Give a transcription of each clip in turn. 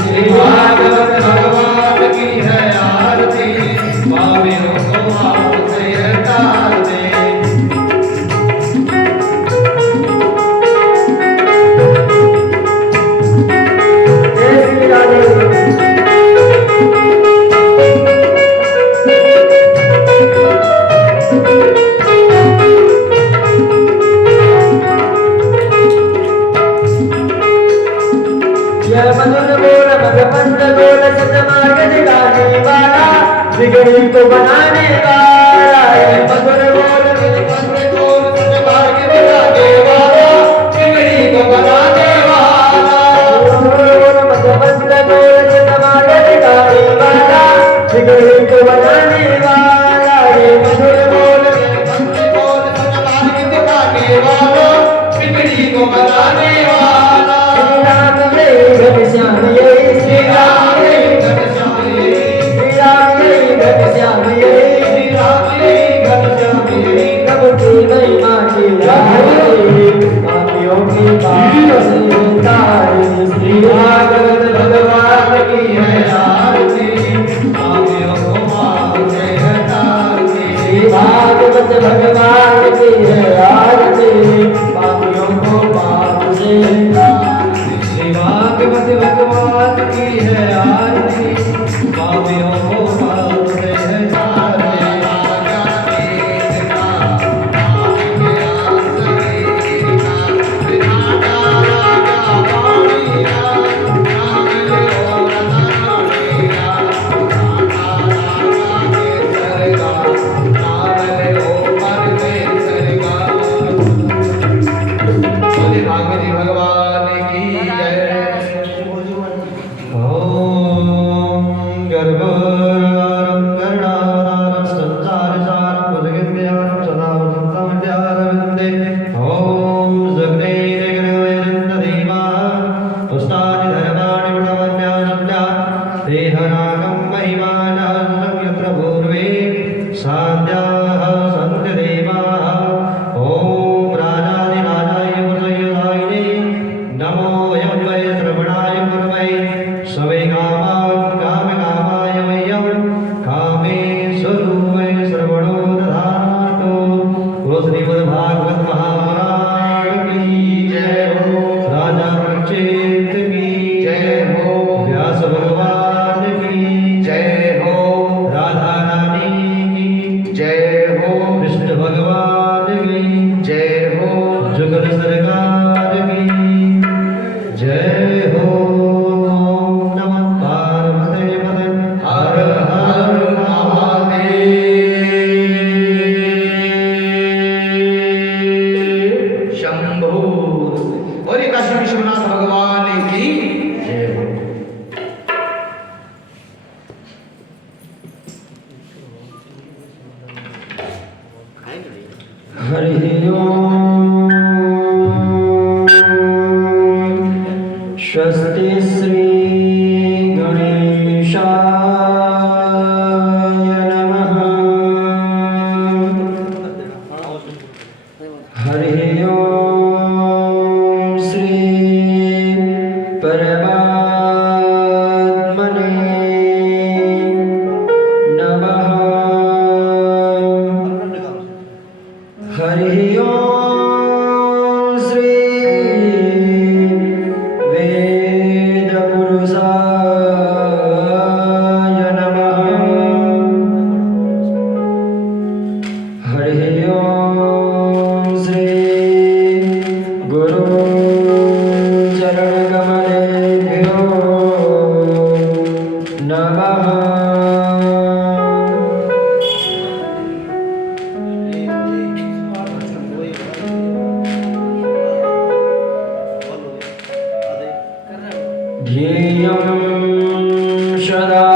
श्री भागवत भगवान श्रीमद्भागवत महापुराण की जय हो। राजा परीक्षित की जय हो। व्यास भगवान की जय हो। राधा रानी की जय हो। कृष्ण भगवान की जय हो। जुगल सरकार की जय हो। ओम नमः पार्वती पते हर हर शंभो। और काशी विश्वनाथ भगवान की जय हो। हरि ओम। स्वस्ति श्री गणेशाय नमः। हरि ओम श्री परमात्मने नमः। हरि ओम श्री वेद पुरुषाय नमः। हरि ओम श्री गुरु चरण कमलेभ्यो नमः। ध्येयं सदा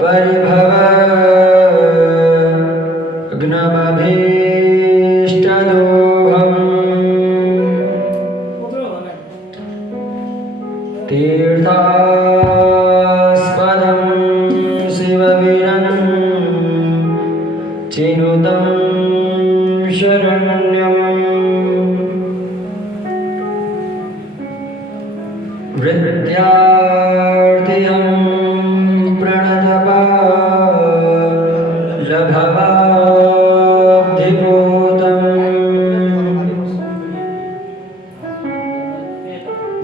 परिभवग्नमभीष्टदोहम्। तीर्थास्पदं शिववीरं चिनुतं शरण्यम्। वृद्ध्यार्थिहं प्रणतपालभवाब्धिभूतम्।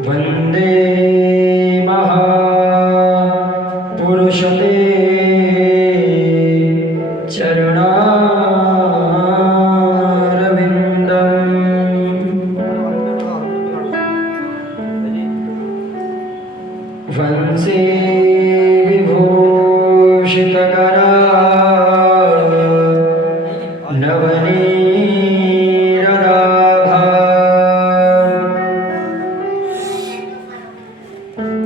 वन्दे महापुरुषते चरणारविन्दम्। वंशे विभूषितकरा नवनीरदाभा।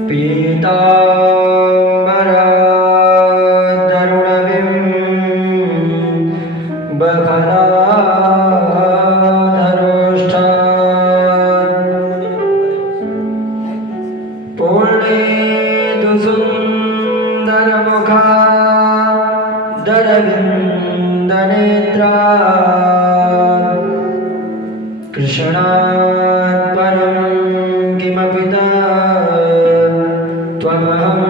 पीताम्बरधरुणबिम्बफलाधरोष्ठात्। पूर्णेन्दु सुन्दरमुखा दरविन्दनेत्रा। कृष्णात् परं किमपि त्वमहं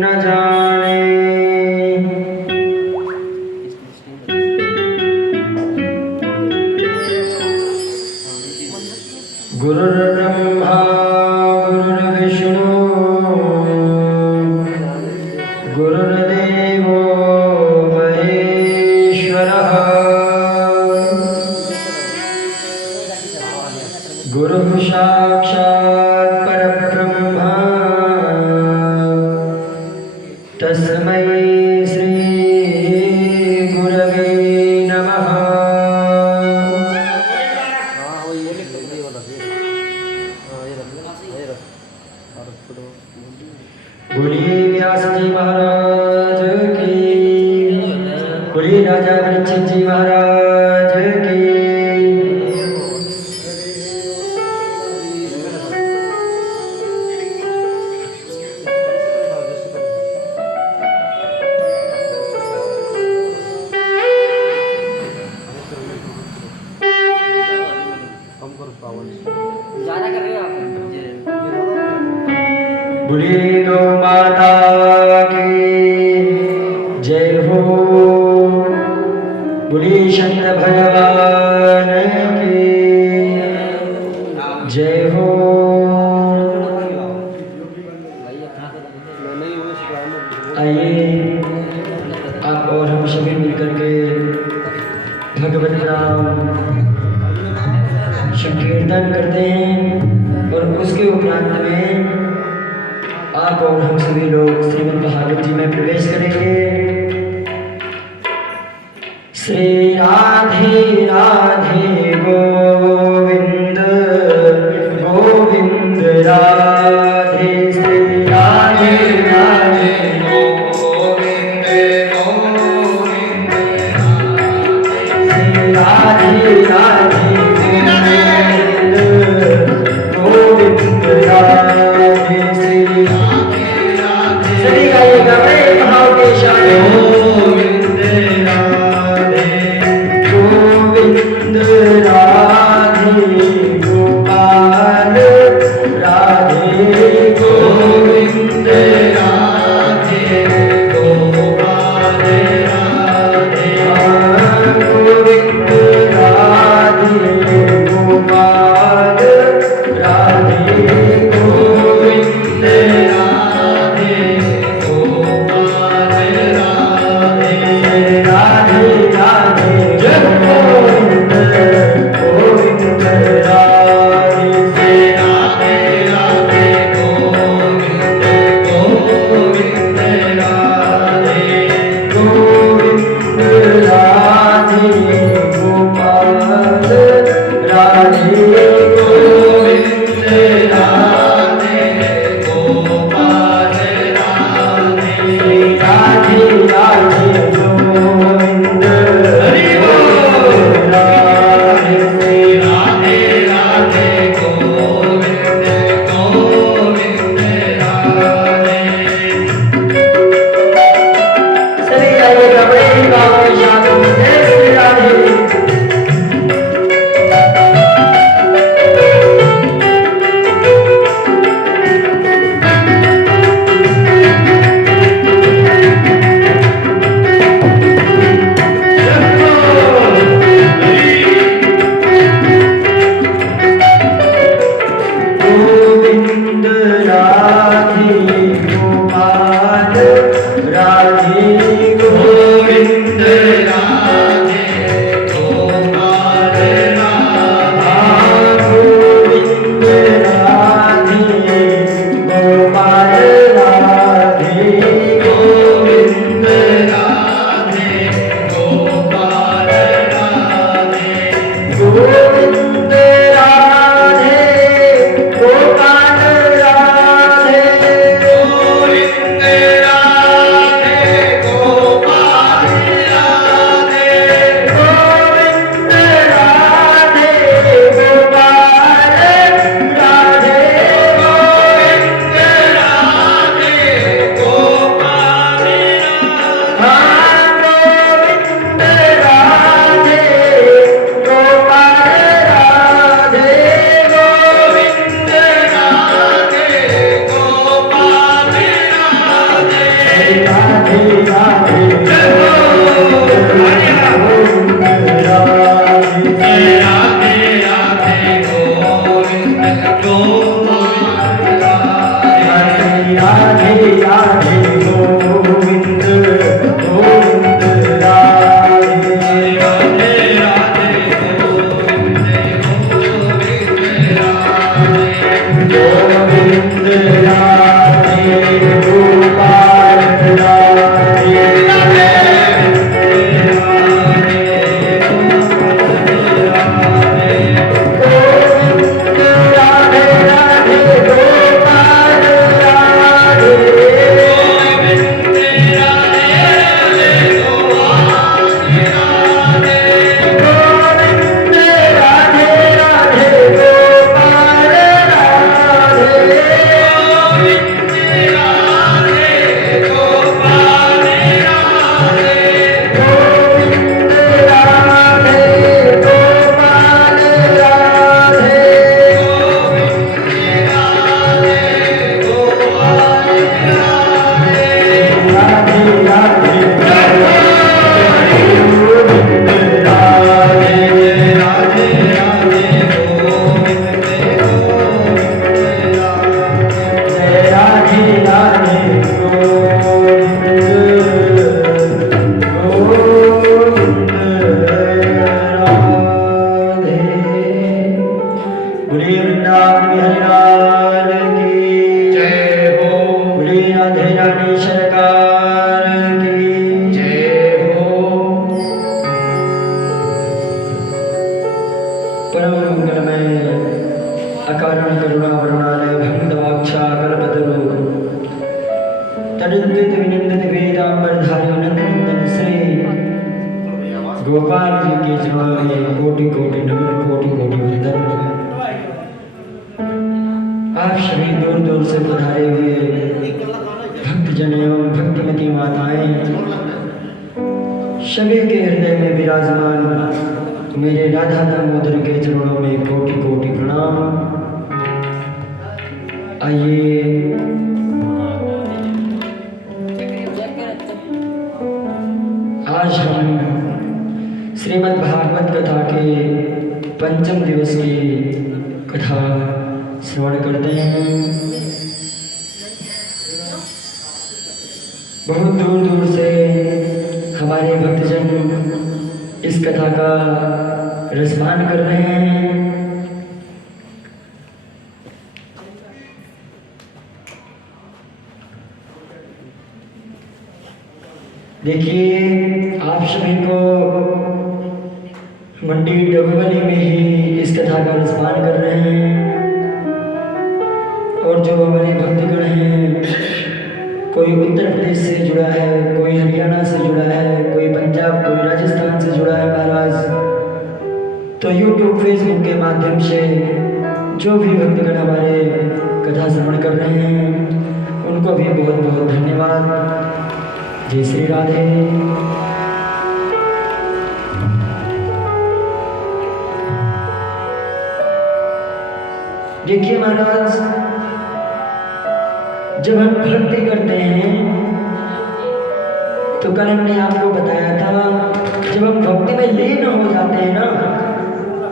न जाने। गुरुर्ब्रह्मा गुरुर्विष्णु गुरुर्देवो महेश्वरः। गुरुः साक्षात् परब्रह्म तस्मै श्री गुरवे नमः। बोलिए व्यास जी महाराज की। बोलिए राजा परीक्षित जी महाराज की। बोलिए गौ माता की जय हो। बोलिए शंकर भगवान की जय हो। आइए आप और हम सभी मिलकर के भगवत नाम संकीर्तन करते हैं और उसके उपरांत में आप और हम सभी लोग श्रीमद् भागवत जी में प्रवेश करेंगे। श्री राधे राधे गोविंद गोविंद राधे, श्री राधे राधे गोविंद गोविंद श्री राधे राधे गोविंद राधे, श्री सभी गाइएगा बड़े भाव के साथ गोविंद राधे गोविंद परम मंगलमय अकारण करुणा वरुणालय भंगदवाक्षा कल्पतरु तदिद्वित विनिंदित वेदांबरधारी नंदन श्री गोपाल जी के चरणों में कोटि कोटि नमन कोटि कोटि वंदन। आप सभी दूर दूर से पधारे हुए भक्तजन एवं भक्तिमती माताएं सभी के हृदय में विराजमान मेरे राधा दामोदर के चरणों में कोटि कोटि प्रणाम। आइए आज हम श्रीमद् भागवत कथा के पंचम दिवस की कथा श्रवण करते हैं। बहुत दूर दूर से हमारे भक्तजन इस कथा का रसपान कर रहे हैं। देखिए, आप सभी को मंडी डबली में ही इस कथा का रसपान कर रहे हैं। और जो हमारे भक्तगण हैं, कोई उत्तर प्रदेश से जुड़ा है, कोई हरियाणा से जुड़ा है, कोई पंजाब, कोई राजस्थान से जुड़ा है महाराज, तो यूट्यूब फेसबुक के माध्यम से जो भी भक्तगण हमारे कथा श्रवण कर रहे हैं उनको भी बहुत बहुत धन्यवाद। जय श्री राधे। देखिए महाराज, जब हम भक्ति करते हैं तो कल हमने आपको बताया था, जब हम भक्ति में लीन हो जाते हैं ना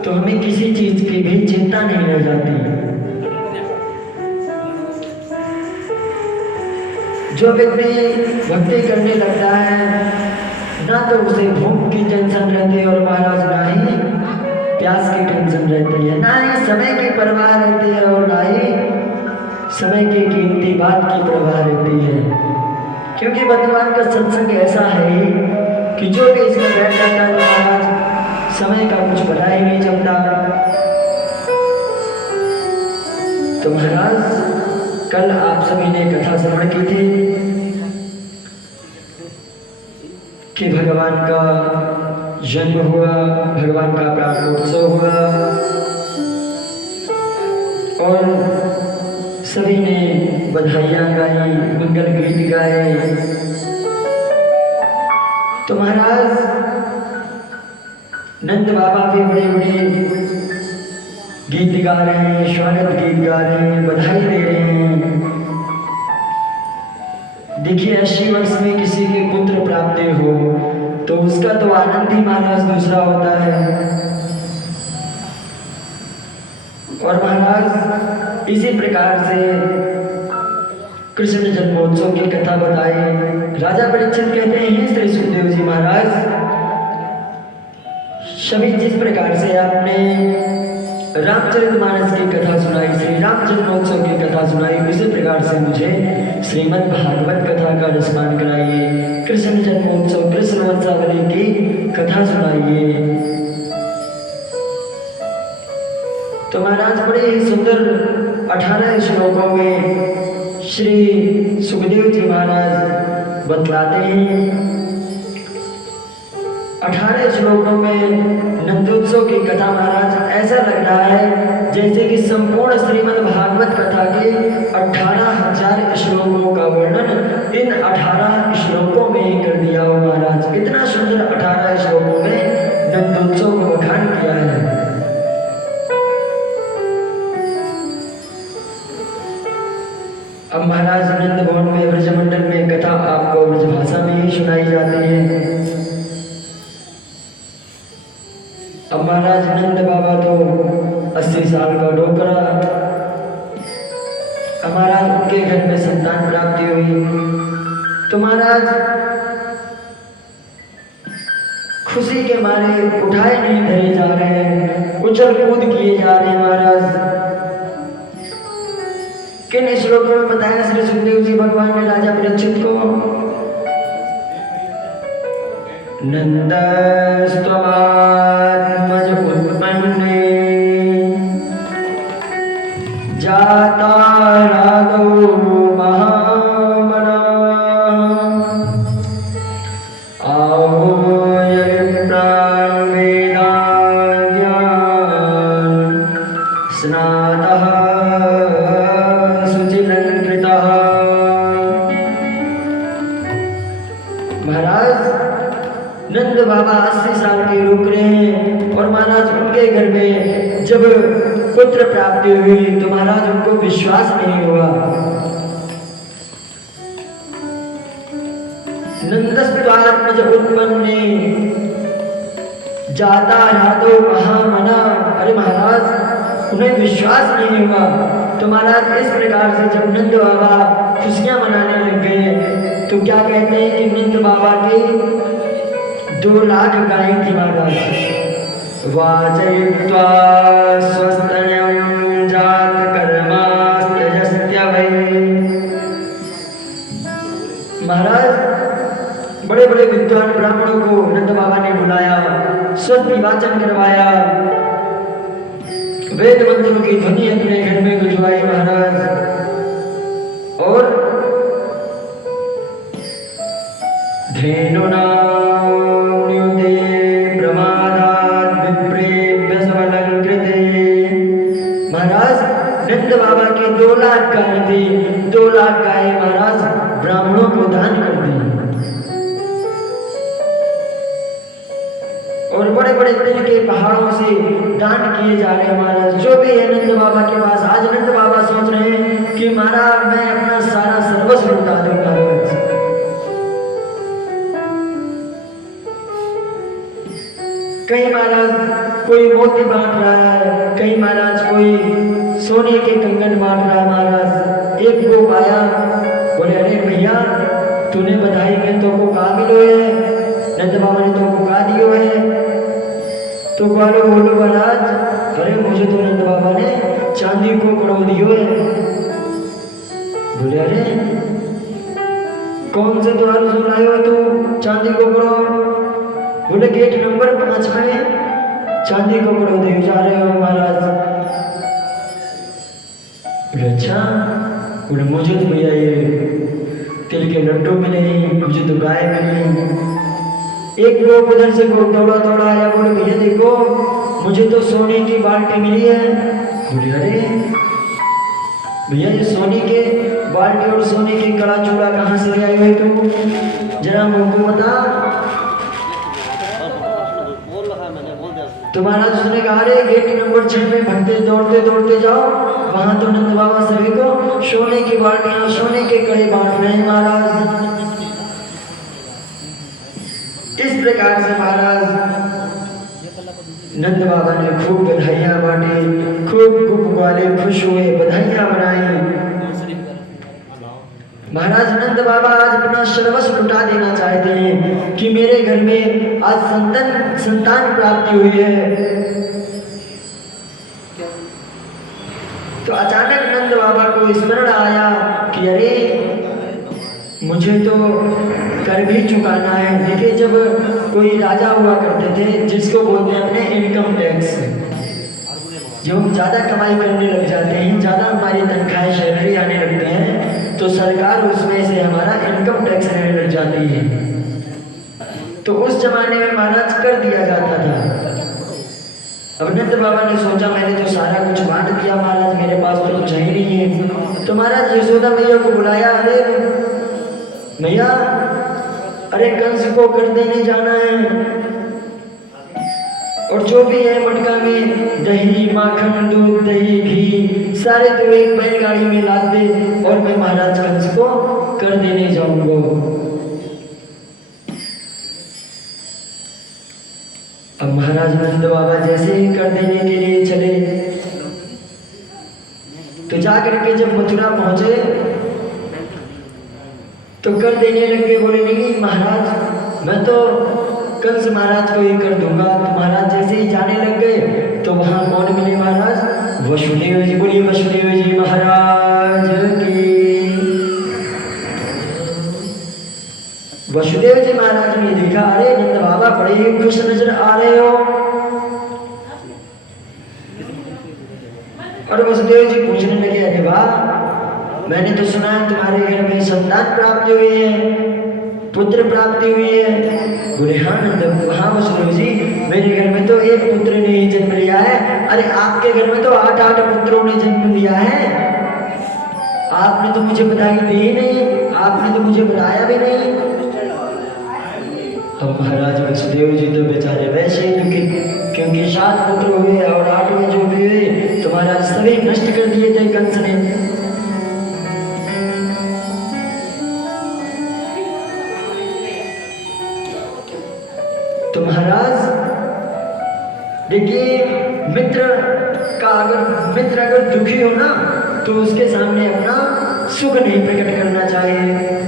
तो हमें किसी चीज की भी चिंता नहीं रह जाती। जो व्यक्ति भक्ति करने लगता है ना तो उसे भूख की टेंशन रहती है और महाराज ना ही प्यास की टेंशन रहती है, ना ही समय की परवाह रहती है और ना ही समय की कीमती बात की परवाह रहती है। क्योंकि भगवान का सत्संग ऐसा है कि जो भी इसमें बैठ जाता है महाराज समय का कुछ पता ही नहीं चलता। तो महाराज, कल आप सभी ने कथा श्रवण की थी कि भगवान का जन्म हुआ, भगवान का प्राणोत्सव हुआ और सभी ने बधाइयाँ गाई, मंगल गीत गाए। तो महाराज, नंद बाबा भी बड़े बड़े गीत गा रहे हैं, स्वागत गीत गा रहे हैं, बधाई दे रहे हैं। देखिए, 80 वर्ष में किसी की पुत्र प्राप्ति हो तो उसका तो आनंद ही महाराज दूसरा होता है। और महाराज, इसी प्रकार से कृष्ण जन्मोत्सव की कथा बताई। राजा परीक्षित कहते हैं, श्री सुखदेव जी महाराज, सभी जिस प्रकार से आपने रामचरितमानस की कथा सुनाई, श्री राम जन्मोत्सव की कथा सुनाई, उसी प्रकार से मुझे श्रीमद् भागवत कथा का रसपान कराइए, कृष्ण जन्मोत्सव, कृष्ण वंशावली की कथा सुनाइए। तो महाराज, बड़े ही सुंदर 18 श्लोकों में श्री सुखदेव जी महाराज बतलाते हैं। 18 श्लोकों में नंदोत्सव की कथा महाराज ऐसा लग रहा है जैसे कि संपूर्ण श्रीमद् भागवत कथा के 18,000 श्लोकों का वर्णन इन 18 श्लोकों में ही कर दिया हो महाराज। इतना सुंदर 18 श्लोकों में नंदोत्सव को बखान किया है। अब महाराज, नंद भवन में ब्रजमंडल में कथा आपको ब्रजभाषा में ही सुनाई जाती है। अब महाराज, नंद बाबा तो 80 साल का डोकरा, हमारा उनके घर में संतान प्राप्ति हुई तो महाराज खुशी के मारे उठाए नहीं धरे जा रहे हैं, उछल कूद किए जा रहे हैं महाराज। किन श्लोकों में बताया श्री सुखदेव जी भगवान ने राजा परीक्षित को, नंदस्तवात्मज उत्पन्ने जाता राघव महामना आओ यज्ञ प्राण वेदान ज्ञान स्नातः शुचिलंकृतः। महाराज नंद बाबा 80 साल के रुक रहे हैं और महाराज उनके घर में जब पुत्र प्राप्ति हुई तो महाराज उनको विश्वास नहीं हुआ। नंदस्त्वात्मज उत्पन्ने जाता यादव महामना। अरे महाराज उन्हें विश्वास नहीं हुआ। तो महाराज इस प्रकार से जब नंद बाबा खुशियां मनाने लग गए तो क्या कहते हैं कि नंद बाबा की 2 लाख गायें थी महाराज। वाचयित्वा स्वस्तनयं जात कर्मास्त्यजस्त्य वै। महाराज बड़े बड़े विद्वान ब्राह्मणों को नंद बाबा ने बुलाया, स्वस्ति वाचन करवाया, वेद मंत्रों की ध्वनि अपने घर में गुंजवाई महाराज। और धेनुना नंद बाबा के 2 लाख गायें थी। 2 लाख गायें महाराज ब्राह्मणों को दान कर दी। और बड़े बड़े तिल के पहाड़ों से दान किए जा रहे हैं महाराज। जो भी है नंद बाबा के पास, आज नंद बाबा सोच रहे हैं कि महाराज मैं अपना सारा सर्वस्व लुटा दूं महाराज। कहीं महाराज कोई मोती बांट रहा है, कहीं महाराज कोई सोने के कंगन बांट रहा है महाराज। एक लोग आया, बोले अरे भैया तूने बधाई में तो को का मिलो है, नंद बाबा ने तो को का दियो है। तो बोलो महाराज अरे मुझे तो नंद बाबा ने चांदी को कड़ो दियो है। बोले अरे कौन से द्वार से लायो तू चांदी को कड़ो? बोले गेट नंबर 5 में चांदी को कड़ो दियो जा रहे हो महाराज। अच्छा बोले मुझे तो भैया ये तिल के लड्डू मिले, मुझे तो गाय मिली। एक लोग उधर से दौड़ा दौड़ा आया, बोले भैया देखो मुझे तो सोने की बाल्टी मिली है। बोले अरे भैया ये सोने के बाल्टी और सोने के कड़ा चूड़ा कहाँ से ले आए हुए तुम, जरा मुझको बता। तो महाराज उसने कहा अरे गेट नंबर 6 में भगते दौड़ते दौड़ते जाओ, वहां तो नंद बाबा सभी को सोने की बाल्टियां सोने के कड़े बांट रहे हैं महाराज। इस प्रकार से महाराज नंद बाबा ने खूब बधाइयां बांटी, खूब गुप ग्वाले खुश हुए, बधाइयां बनाई। महाराज नंद बाबा आज अपना सर्वस्व लुटा देना चाहते हैं कि मेरे घर में आज संतान प्राप्ति हुई है। तो अचानक नंद बाबा को स्मरण आया कि अरे मुझे तो कर भी चुकाना है। देखिए जब कोई राजा हुआ करते थे जिसको बोलते हैं अपने इनकम टैक्स, जब हम ज़्यादा कमाई करने लग जाते हैं, ज़्यादा हमारी तनख्वाहें सैलरी आने लगते हैं तो सरकार उसमें से हमारा इनकम टैक्स लेने लग जाती है। तो उस जमाने में महाराज कर दिया जाता था। अब नंद बाबा ने सोचा मैंने तो सारा कुछ बांट दिया महाराज, मेरे पास तो कुछ ही नहीं है। तो महाराज यशोदा मैया को बुलाया, अरे मैया अरे कंस को कर देने जाना है, और जो भी है मटका में दही माखन दूध दही घी सारे तो एक बैलगाड़ी में लाद दे और मैं महाराज कंस को कर देने जाऊंगा। अब महाराज नंद बाबा जैसे ही कर देने के लिए चले तो जाकर के जब मथुरा पहुंचे तो कर देने लगे। बोले नहीं महाराज मैं तो कंस महाराज को ही कर दूंगा। तो महाराज जैसे ही जाने लग गए तो वहां कौन मिले महाराज? वसुदेव जी। बोलिए वसुदेव जी महाराज की। वसुदेव जी महाराज ने देखा अरे नंद बाबा बड़े ही खुश नजर आ रहे हो। और वसुदेव जी पूछने लगे अरे अरे वाह, मैंने तो सुना है तुम्हारे घर में संतान प्राप्ति हुई है, पुत्र प्राप्ति हुई है। बोले हाँ नंद, हाँ वसुदेव जी, मेरे घर में तो एक पुत्र ने ही जन्म लिया है। अरे आपके घर में तो 8-8 पुत्रों ने जन्म लिया है, आपने तो मुझे बधाई दी ही नहीं, आपने तो मुझे बताया भी नहीं। तो महाराज वसुदेव जी तो बेचारे वैसे ही दुखी, क्योंकि 7 पुत्र हुए और 8वें जो भी हुए तो महाराज सभी नष्ट कर दिए थे कंस ने। तो महाराज देखिए, मित्र अगर दुखी हो ना तो उसके सामने अपना सुख नहीं प्रकट करना चाहिए।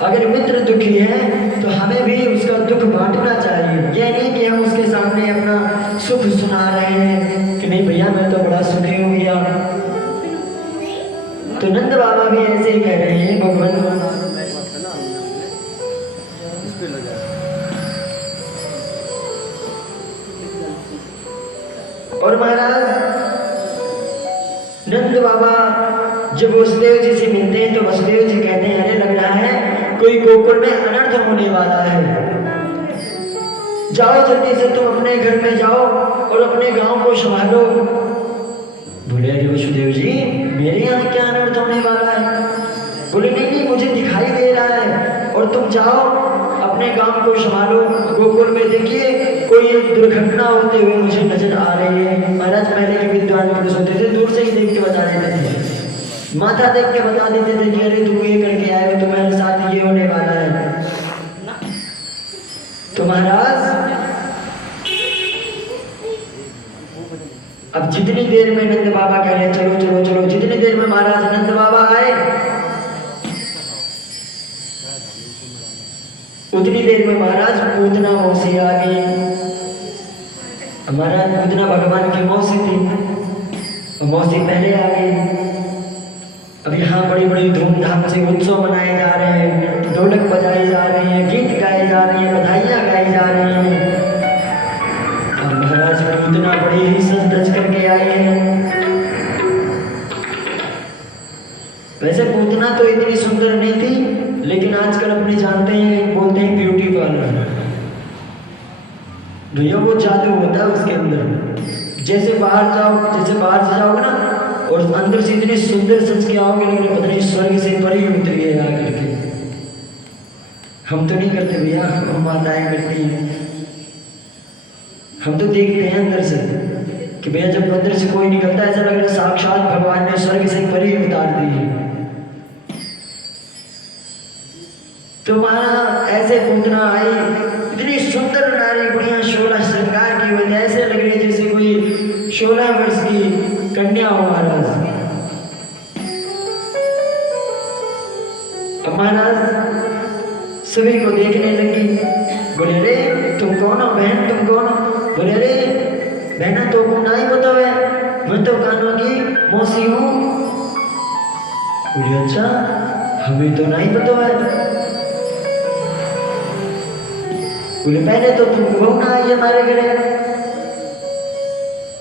अगर मित्र दुखी है तो हमें भी उसका दुख बांटना चाहिए। यह नहीं कि हम उसके सामने अपना सुख सुना रहे हैं कि नहीं भैया मैं तो बड़ा सुखी हूं भैया। तो नंद बाबा भी ऐसे ही कह रहे हैं भगवान। और महाराज नंद बाबा जब वसुदेव जी से मिलते हैं तो वसुदेव जी कहते हैं अरे लग रहा है कोई गोकुल में अनर्थ होने वाला है, जाओ जल्दी से तुम अपने घर में जाओ और अपने गांव को संभालो। बोले अरे वसुदेव जी, मेरे यहाँ क्या अनर्थ होने वाला है? बोले नहीं, मुझे दिखाई दे रहा है, और तुम जाओ अपने गांव को संभालो। गोकुल में देखिए कोई दुर्घटना होते हुए मुझे नजर आ रही है। महाराज पहले के विद्वान पुरुष होते थे, दूर से ही देख के बता देते थे, माथा देख के बता देते थे कि अरे तुम ये करके आए हो, तुम्हारे साथ ये होने वाला है। तो महाराज अब जितनी देर में नंद बाबा कह रहे चलो चलो चलो, जितनी देर में महाराज नंद बाबा आए उतनी देर में महाराज पूतना मौसी आ गई। हमारा पूतना भगवान की मौसी थी, और मौसी पहले आ गई। अब यहाँ बड़ी बड़ी धूमधाम से उत्सव मनाए जा रहे हैं, ढोलक बजाई जा रही हैं, गीत गाए जा रहे हैं, बधाइयाँ गाई जा रही हैं। और महाराज पूतना बड़ी ही सज धज करके आए हैं। वैसे पूतना तो इतनी सुंदर नहीं थी, लेकिन आजकल अपने जानते हैं, बोलते हैं ब्यूटी पार्लर। भैया वो जादू होता है उसके अंदर। जैसे बाहर से जाओगे ना और अंदर से इतनी सुंदर सच के आओगे, लेकिन पता नहीं स्वर्ग से परी उतरी है आकर के। हम तो नहीं करते भैया, हम माताएं करती हैं। हम तो देखते हैं अंदर से कि भैया जब अंदर से कोई निकलता है ऐसा लग रहा है साक्षात भगवान ने स्वर्ग से परी उतार दी है। तो वहां ऐसे पूतना आई, इतनी सुंदर नारी, बढ़िया 16 श्रृंगार की हुई, ऐसे लग रही जैसे कोई 16 वर्ष की कन्या हो महाराज। अब महाराज सभी को देखने लगी। बोले अरे तुम कौन हो बहन, तुम कौन हो? बोले अरे बहना तो को नहीं पता है, मैं तो कानों की मौसी हूँ। बोले अच्छा, हमें तो नहीं पता है। बोले पहले तो तुम बहू ना आई हमारे घर।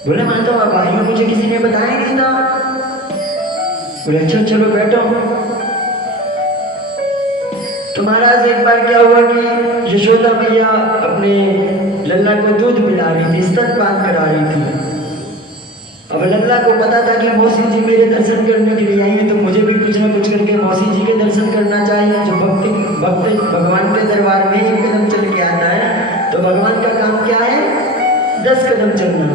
बोले मैं तो अब आई हूँ, मुझे किसी ने बताया नहीं था। बोले अच्छा चलो बैठो। तो महाराज एक बार क्या हुआ कि यशोदा मैया अपने लल्ला को दूध पिला रही थी, स्तनपान करा रही थी। अब लल्ला को पता था कि मौसी जी मेरे दर्शन करने के लिए आई है, तो मुझे भी कुछ ना कुछ करके मौसी जी के दर्शन करना चाहिए। जो भक्त भगवान के दरबार में 1 कदम चल के आता है, तो भगवान का काम क्या है? 10 कदम चलना।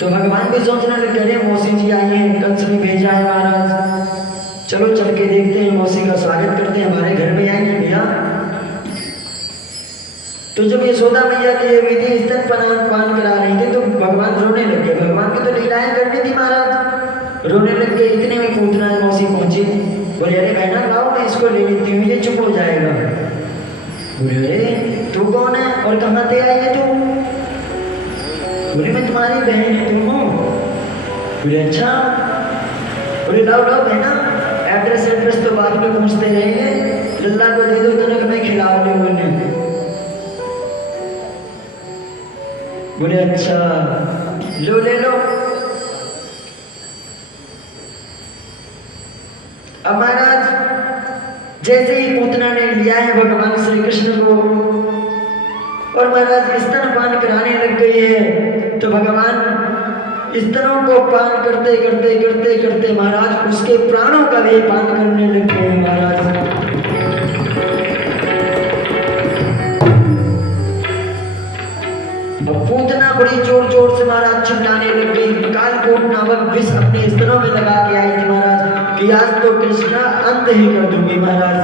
तो भगवान भी सोचने लगे अरे मौसी जी आई हैं, कंस ने भेजा है महाराज, चलो चल के देखते हैं, मौसी का स्वागत करते हैं, हमारे घर में आएंगे भैया। तो जब यशोदा मैया की विधि स्तनपान करा रही थी तो भगवान रोने लग गए। भगवान की तो लीलाएं करनी थी महाराज, रोने लग गए। इतने में पूतना मौसी पहुंची। बोले अरे बहना लाओ मैं इसको ले लेती हूँ, ये चुप हो जाएगा। बोले अरे तू कौन है और कहाँ से आई है तू? बोले मैं तुम्हारी बहन है, तुम हो? बोले अच्छा। बोले लाओ लाओ बहना, एड्रेस तो बाद में पूछते रहेंगे, लल्ला को दे दो तो मैं खिला दे। बोले अच्छा लो ले लो। जैसे ही पूतना ने लिया है भगवान श्री कृष्ण को और महाराज स्तनपान कराने लग गई है, तो भगवान स्तनों को पान करते करते करते करते महाराज उसके प्राणों का भी पान करने लग गए हैं महाराज। पूतना बड़ी जोर जोर से महाराज चिल्लाने लग गई, कालकूट नामक विष अपने स्तनों में लगा के आई थी महाराज कि आज तो कृष्णा अंत ही कर दूंगी महाराज।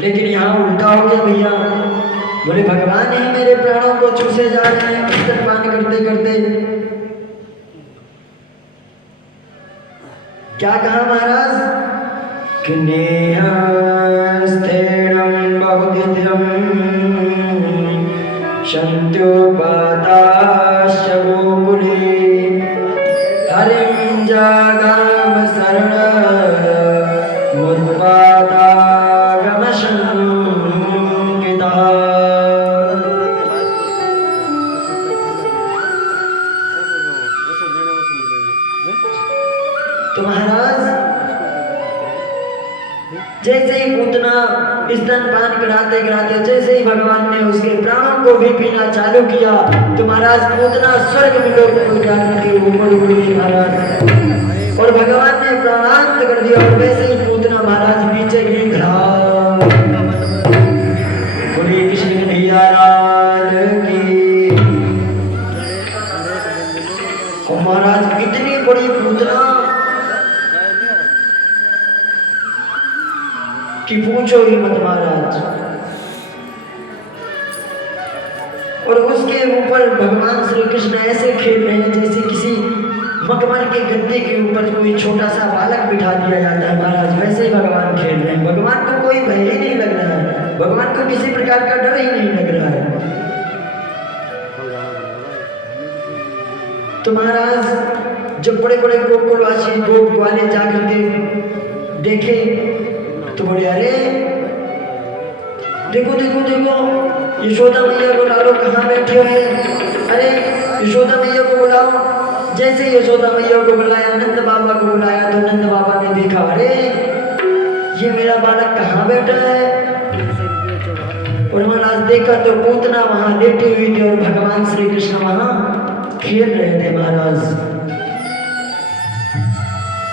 लेकिन यहाँ उल्टा हो गया भैया, बोले भगवान ही मेरे प्राणों को चूसे जा रहे हैं स्तनपान करते करते। क्या कहा महाराज कि नेहस्थेणं बहुदिध्यं शन्त्योपाताश्च गोकुले हरिं जगाम शरणमुत्पादागमशङ्कितः। तो महाराज जैसे ही पूतना स्तनपान कराते कराते जैसे ही भगवान ने उसके प्राणों को भी पीना चालू किया तो महाराज पूतना स्वर्ग में लोग के ऊपर उड़ गई महाराज, और भगवान ने प्राणांत कर दिया और वैसे ही पूतना महाराज नीचे गिर गया। बोलिए कृष्ण कन्हैया लाल की। और महाराज इतनी बड़ी पूतना कि पूछो ही मत महाराज, और उसके ऊपर भगवान श्री कृष्ण ऐसे खेल रहे हैं जैसे किसी मखमल के गद्दे के ऊपर कोई छोटा सा बालक बिठा दिया जाता है महाराज, वैसे ही भगवान खेल रहे हैं। भगवान को कोई भय ही नहीं लग रहा है, भगवान को किसी प्रकार का डर ही नहीं लग रहा है। तो महाराज जब बड़े बड़े गोकुलवासी गोप वाले जाकर के देखे तो बोले अरे देखो देखो देखो यशोदा मैया को लालो कहाँ बैठे हुए, अरे यशोदा मैया को बुलाओ। जैसे यशोदा मैया को बुलाया, नंद बाबा को बुलाया तो नंद बाबा ने देखा अरे ये मेरा बालक कहाँ बैठा है, और महाराज देखा तो पूतना वहां लेटी हुई थी और भगवान श्री कृष्ण वहां खेल रहे थे महाराज।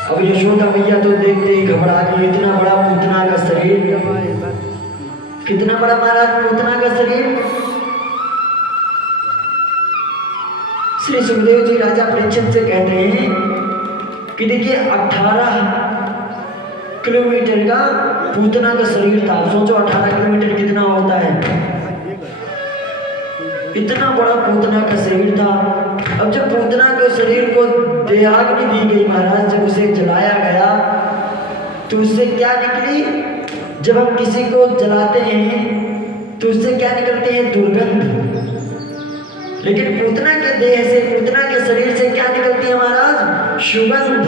अब यशोदा मैया तो देखते ही घबरा गई, इतना बड़ा पूतना का शरीर, कितना बड़ा महाराज पूतना का शरीर। श्री सुखदेव जी राजा परीक्षित से कहते हैं कि देखिए 18 किलोमीटर का पूतना का शरीर था। सोचो 18 किलोमीटर कितना होता है, इतना बड़ा पूतना का शरीर था। अब जब पूतना के शरीर को देहाग्नि दी गई महाराज, जब उसे जलाया गया तो उससे क्या निकली, जब हम किसी को जलाते हैं तो उससे क्या निकलती है, दुर्गंध। लेकिन पूतना के देह से, पूतना के शरीर से क्या निकलती है महाराज, सुगंध।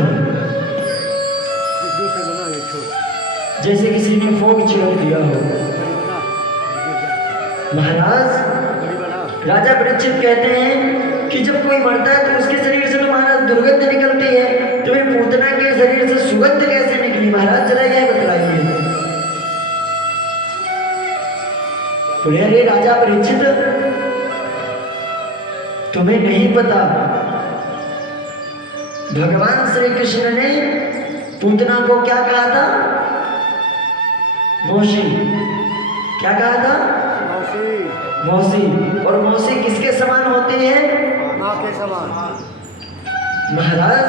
जैसे किसी ने फोग छिड़क दिया हो। महाराज राजा परीक्षित कहते हैं कि जब कोई मरता है तो उसके शरीर से तो महाराज दुर्गंध निकलती है, तो फिर पूतना के शरीर से सुगंध कैसे निकली महाराज, जरा यह बतलाइए। बोले अरे राजा परीक्षित तुम्हें नहीं पता, भगवान श्री कृष्ण ने पूतना को क्या कहा था, मौसी। क्या कहा था, मौसी। और मौसी किसके समान होती है, माँ के समान। महाराज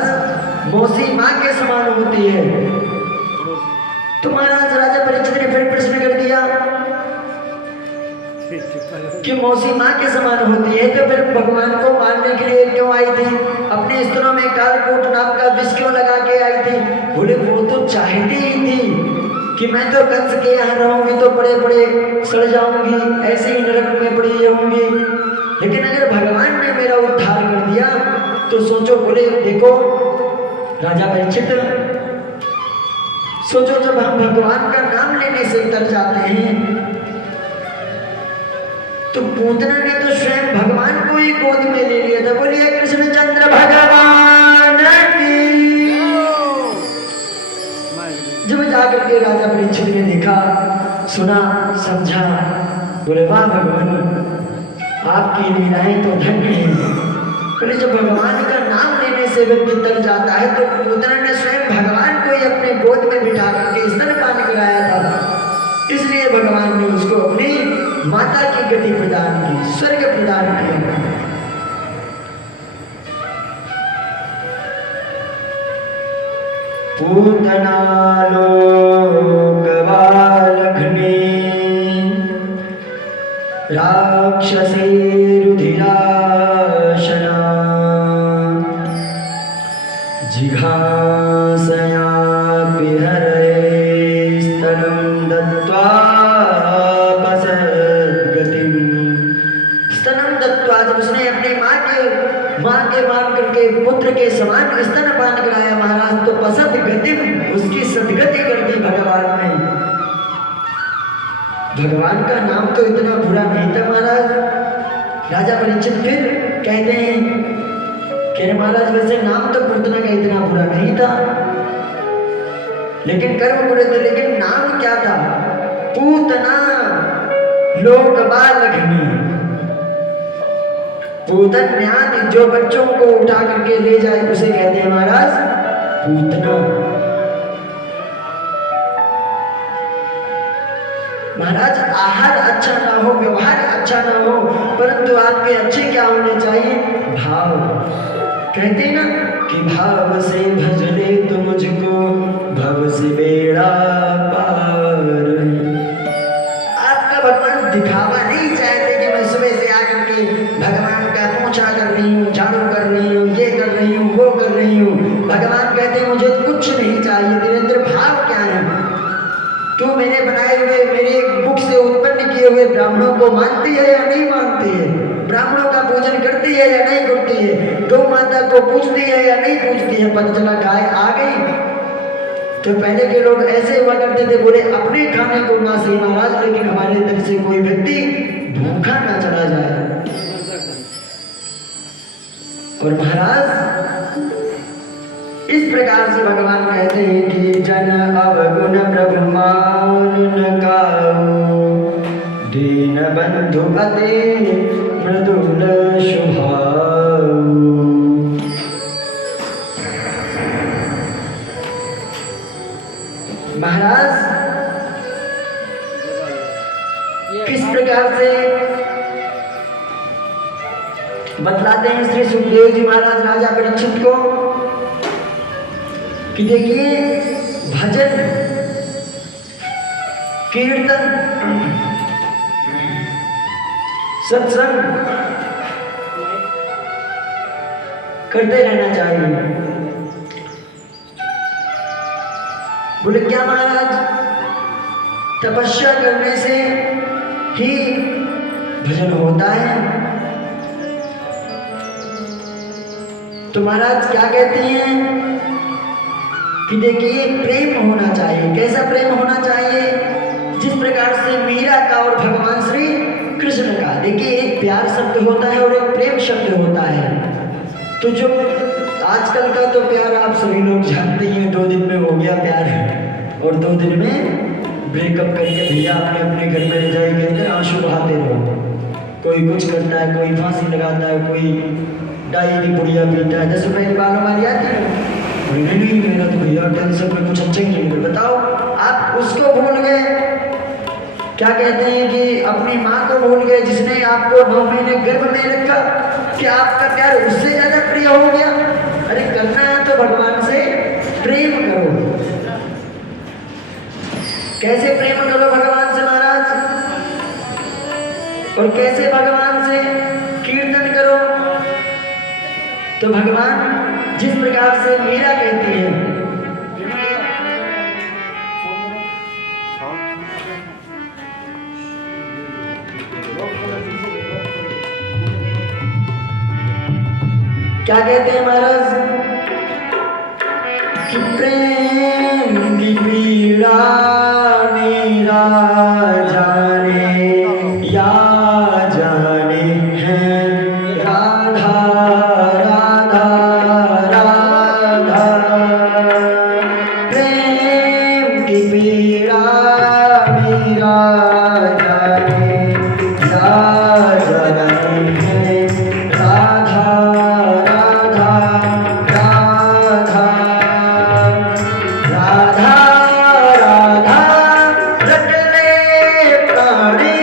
मौसी माँ के समान होती है। तो महाराज राजा परीक्षित ने फिर प्रश्न कर दिया कि मौसी माँ के समान होती है तो फिर भगवान को मारने के लिए क्यों आई थी, अपने स्तनों में कालकूट नाम का विष क्यों लगा के आई थी। बोले वो तो चाहती ही थी कि मैं तो कंस के यहाँ रहूंगी तो बड़े बड़े सड़ जाऊंगी, ऐसे ही नरक में पड़ी रहूंगी, लेकिन अगर भगवान ने मेरा उद्धार कर दिया तो सोचो। बोले देखो राजा परीक्षित, सोचो जब हम भगवान का नाम लेने से तर जाते हैं तो पूतना ने तो स्वयं भगवान को ही गोद में ले लिया था। बोलिए कृष्णचंद्र भगवान की। जाकर के राजा परीक्षित ने देखा, सुना, समझा, बोले वाह भगवान, आपकी लीलाएं तो धन्य हैं। बोले जब भगवान का नाम लेने से व्यक्ति तर जाता है तो पूतना ने स्वयं भगवान को ही अपने गोद में बिठा करके स्तनपान कराया था, इसलिए भगवान ने उसको अपनी माता की गति प्रदान की, स्वर्ग प्रदान किया। पूतना लोकवालघ्नी राक्षसी रुधिराशना जिघांसया विहरे स्तनं दत्त्वा पसद्गतिं। स्तनं दत्त्वा, जब उसने अपनी माँ के मान करके पुत्र के समान स्तनपान कराया महाराज, तो पसद गति, उसकी सदगति कर दी भगवान ने। भगवान का नाम तो इतना बुरा नहीं था महाराज। राजा परीक्षित फिर कहते हैं कि महाराज वैसे नाम तो पूतना का इतना बुरा नहीं था, लेकिन कर्म बुरे थे। लेकिन नाम क्या था? पूतना लोकवालघ्नी। पूतन न्याति, जो बच्चों को उठा करके ले जाए उसे कहते हैं महाराज पूतना। महाराज आहार अच्छा ना हो, व्यवहार अच्छा ना हो, परंतु आपके अच्छे क्या होने चाहिए? भाव। कहते हैं ना कि भाव से भज ले तो मुझको भव से बेड़ा पार। आपका भगवान दिखावा नहीं चाहते कि मैं सुबह से आकर के भगवान का पोछा कर रही हूँ, झाड़ू कर रही हूँ, ये कर रही हूँ, वो कर रही हूँ। भगवान कहते हैं मुझे कुछ नहीं चाहिए, तेरे अंदर भाव क्या है? तू मैंने बनाए हुए, मेरे मुख से उत्पन्न किए हुए ब्राह्मणों को मानती है या नहीं मानती है? ब्राह्मणों का पूजन करती है या नहीं करती है? गौ माता को पूजती है या नहीं पूजती है? पता चला गाय आ गई तो पहले के लोग ऐसे हुआ करते थे, बोले अपने खाने को ना सही महाराज, लेकिन हमारे अंदर से कोई व्यक्ति भूखा ना चला जाए। और महाराज इस प्रकार से भगवान कहते हैं कि जन अवगुण प्रभु मान काऊ, दीन बंधु अति मृदुल शुभाऊ। महाराज किस प्रकार से बतलाते हैं श्री सुखदेव जी महाराज राजा परीक्षित को कि देखिए भजन, कीर्तन, सत्संग करते रहना चाहिए। बोले क्या महाराज? तपस्या करने से ही भजन होता है? तो महाराज क्या कहते हैं कि देखिए प्रेम होना चाहिए। कैसा प्रेम होना चाहिए? जिस प्रकार से मीरा का और भगवान श्री कृष्ण का, देखिए एक प्यार शब्द होता है और एक प्रेम शब्द होता है। तो जो आजकल का तो प्यार आप सभी लोग जानते ही हैं, 2 दिन में हो गया प्यार है और 2 दिन में ब्रेकअप करके भैया अपने अपने घर में रह जाए, कहते हैं आंसू बहाते रहो। कोई कुछ करता है, कोई फांसी लगाता है, कोई डाई की पुड़िया पीता है, 10 रुपए की बालों मारी आती है। नहीं मेरा तो भैया टेंशन में कुछ अच्छा ही नहीं मिला। बताओ आप उसको भूल गए। क्या कहते हैं कि अपनी माँ को भूल गए जिसने आपको 9 महीने गर्भ में रखा, कि आपका प्यार उससे ज्यादा प्रिय हो गया। अरे करना है तो भगवान से प्रेम करो। कैसे प्रेम करो भगवान से महाराज? और कैसे भगवान से कीर्तन करो? तो भगवान जिस प्रकार से मीरा कहती है, क्या कहते हैं महाराज कि प्रेम की पीड़ा मेरा जाने या जाने है राधा राधा राधा। प्रेम की जाने या जाने है राधा राधा राधा राधा राधा रट ले प्राणी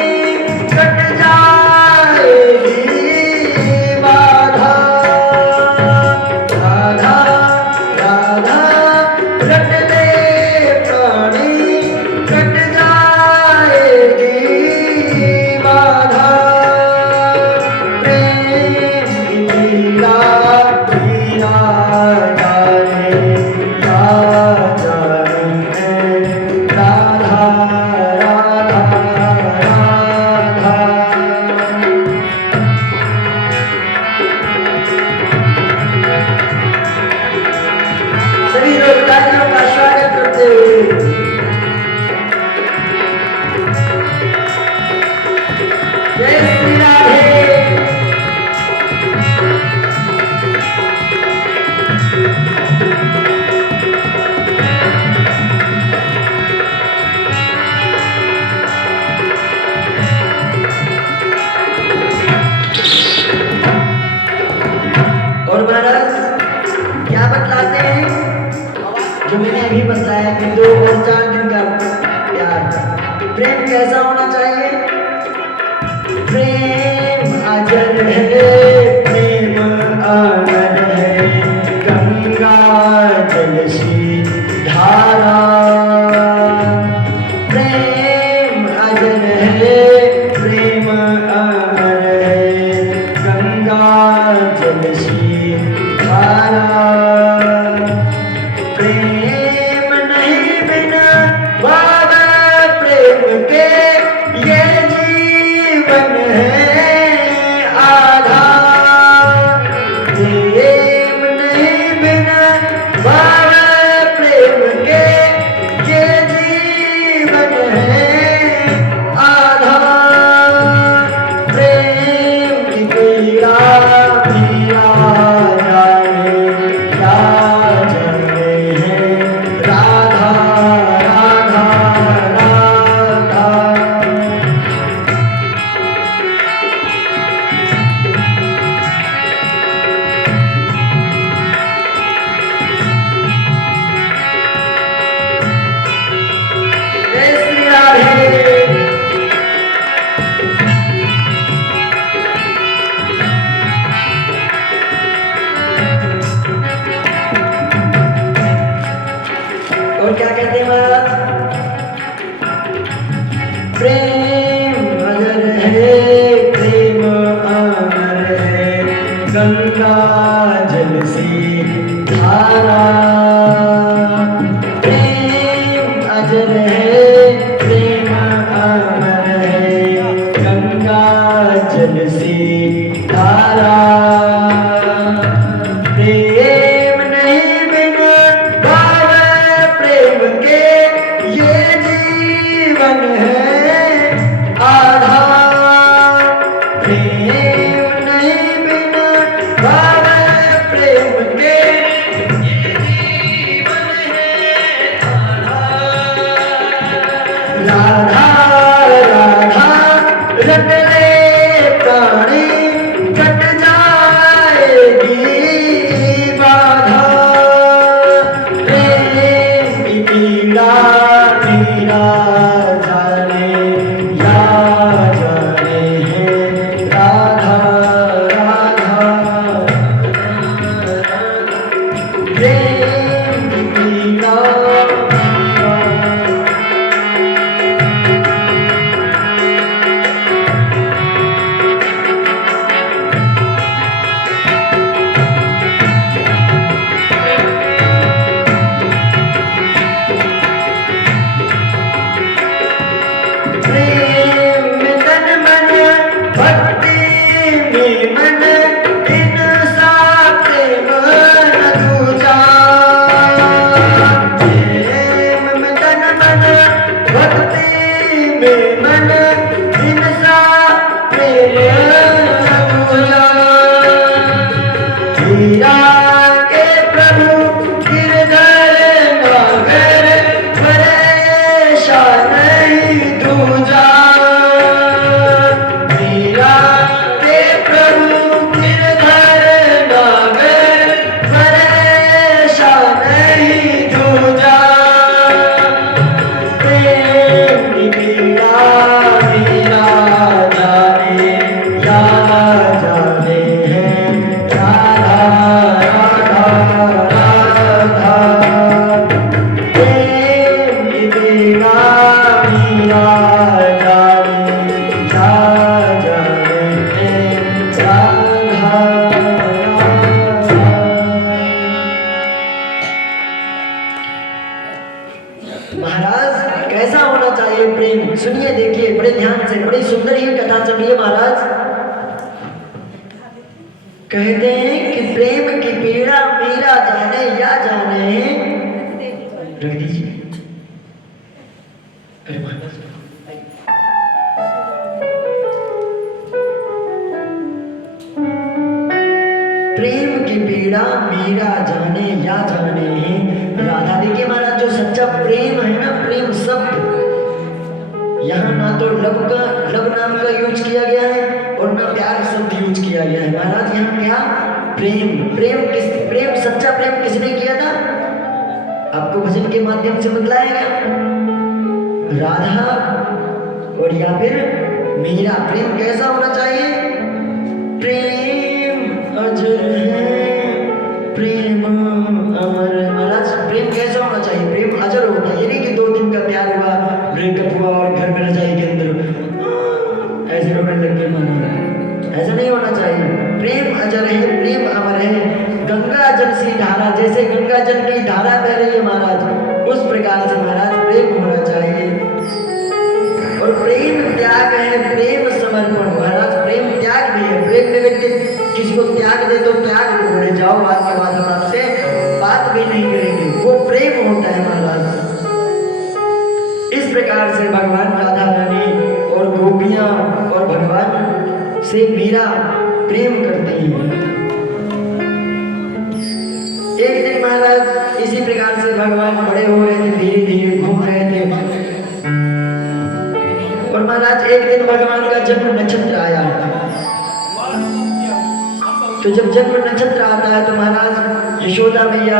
कट जाएगी बाधा राधा राधा रट ले प्राणी कट जाएगी बाधा प्रेम की लीला लीला जाने या जाने है राधा राधा राधा सभी लोग तालियों का स्वागत करते हुए जय श्री राधे। और महाराज क्या बतलाते हैं जो मैंने अभी बताया कि 2 और 4 दिन का प्यार प्रेम कैसा होना चाहिए। प्रेम अजर है प्रेम अमर है गंगा जल सी धारा प्रेम अजर है प्रेम अमर है गंगा जल सी धारा प्रेम नहीं बिना बाबा प्रेम के ये जीवन है आधा प्रेम नहीं बिना बाबा प्रेम के ये जीवन है आधा प्रेम की पीड़ा पीड़ा जाने या जाने है राधा राधा राधा जय श्री राधे। और क्या कहते हैं महाराज प्रेम अजर है प्रेम अमर है गंगा जल सी धारा प्रेम अजर है प्रेम अमर है गंगा जल सी धारा प्रेम नहीं बिना बाबा प्रेम के ये जीवन है आधा प्रेम नहीं बिना बाबा प्रेम के ये जीवन है आधा राधा राधा रट ले प्राणी कट जाएगी बाधा प्रेम की पीड़ा पीड़ा जाने या जाने है राधा राधा प्रेम की पीड़ा प्रेम में तन मन भक्ति में मन इन सा प्रेम न दूजा प्रेम में तन मन भक्ति में मन इन सा प्रेम न दूजा हीरा के प्रभु गिरधर नगर परेशान नहीं दूजा मीरा जाने या जाने है राधा राधा राधा प्रेम देगा मीरा जाने या जाने है राधा महाराज कैसा होना चाहिए प्रेम? सुनिए, देखिए बड़े ध्यान से, बड़ी सुंदर ये कथा चल रही है महाराज। कहते हैं कि प्रेम की पीड़ा मीरा जाने या जाने। रख दीजिए। अरे महाराज प्रेम की पीड़ा मीरा जाने या जाने राधा। देखिए महाराज, जो सच्चा प्रेम है ना, प्रेम शब्द यहाँ ना तो लव नाम का यूज किया गया है और ना प्यार शब्द यूज किया गया है महाराज। यहाँ क्या प्रेम सच्चा प्रेम किसने किया था? आपको भजन के माध्यम से बतलाया गया। राधा और या फिर मीरा। प्रेम कैसा होना चाहिए? प्रेम अजर है, प्रेम अमर। महाराज प्रेम कैसा होना चाहिए? प्रेम अजर होना, ये नहीं कि 2 दिन का प्यार हुआ, ब्रेकअप हुआ और घर में रजाई के अंदर ऐसे रोने लग गए मानो। ऐसा नहीं होना चाहिए। प्रेम अजर है, प्रेम अमर है। गंगा जल सी धारा, जैसे गंगा जल की धारा बह रही है महाराज, उस प्रकार से महाराज प्रेम होना चाहिए। और प्रेम त्याग है, प्रेम समर्पण। महाराज प्रेम त्याग भी है। प्रेम में व्यक्ति किसी को त्याग दे तो त्याग बोले जाओ, बाद के बाद हम आपसे बात भी नहीं करेंगे, वो प्रेम होता है महाराज। इस प्रकार से भगवान राधा रानी और गोपियां और भगवान से मीरा प्रेम करते हैं। एक दिन महाराज इसी प्रकार से भगवान बड़े हो रहे थे, धीरे धीरे घूम रहे थे। और महाराज एक दिन भगवान का जन्म नक्षत्र आया। तो जब जन्म नक्षत्र आता है तो महाराज यशोदा मैया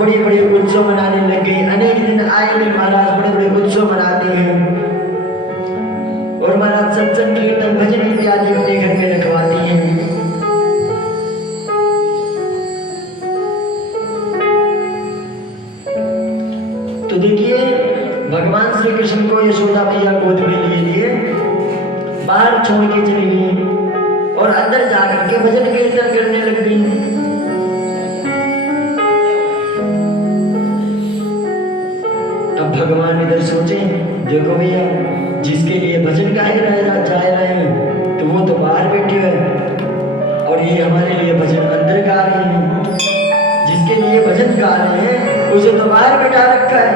बड़ी बड़ी उत्सव मनाने लग गई। अनेक दिन आए दिन महाराज बड़े बड़े उत्सव मनाते हैं और महाराज सत्संग कीर्तन भजन इत्यादि अपने घर में रखवाती हैं। तो देखिए भगवान श्री कृष्ण को यशोदा मैया गोद में लिए बाहर छोड़ के चली गई और अंदर जाकर के भजन कीर्तन करने लग गई। अब भगवान इधर सोचे, देखो भैया जिसके लिए भजन गाए जा रहे हैं तो वो तो बाहर बैठे हैं और ये हमारे लिए भजन अंदर गा रहे हैं। जिसके लिए भजन गा रहे हैं उसे तो बाहर बैठा रखा है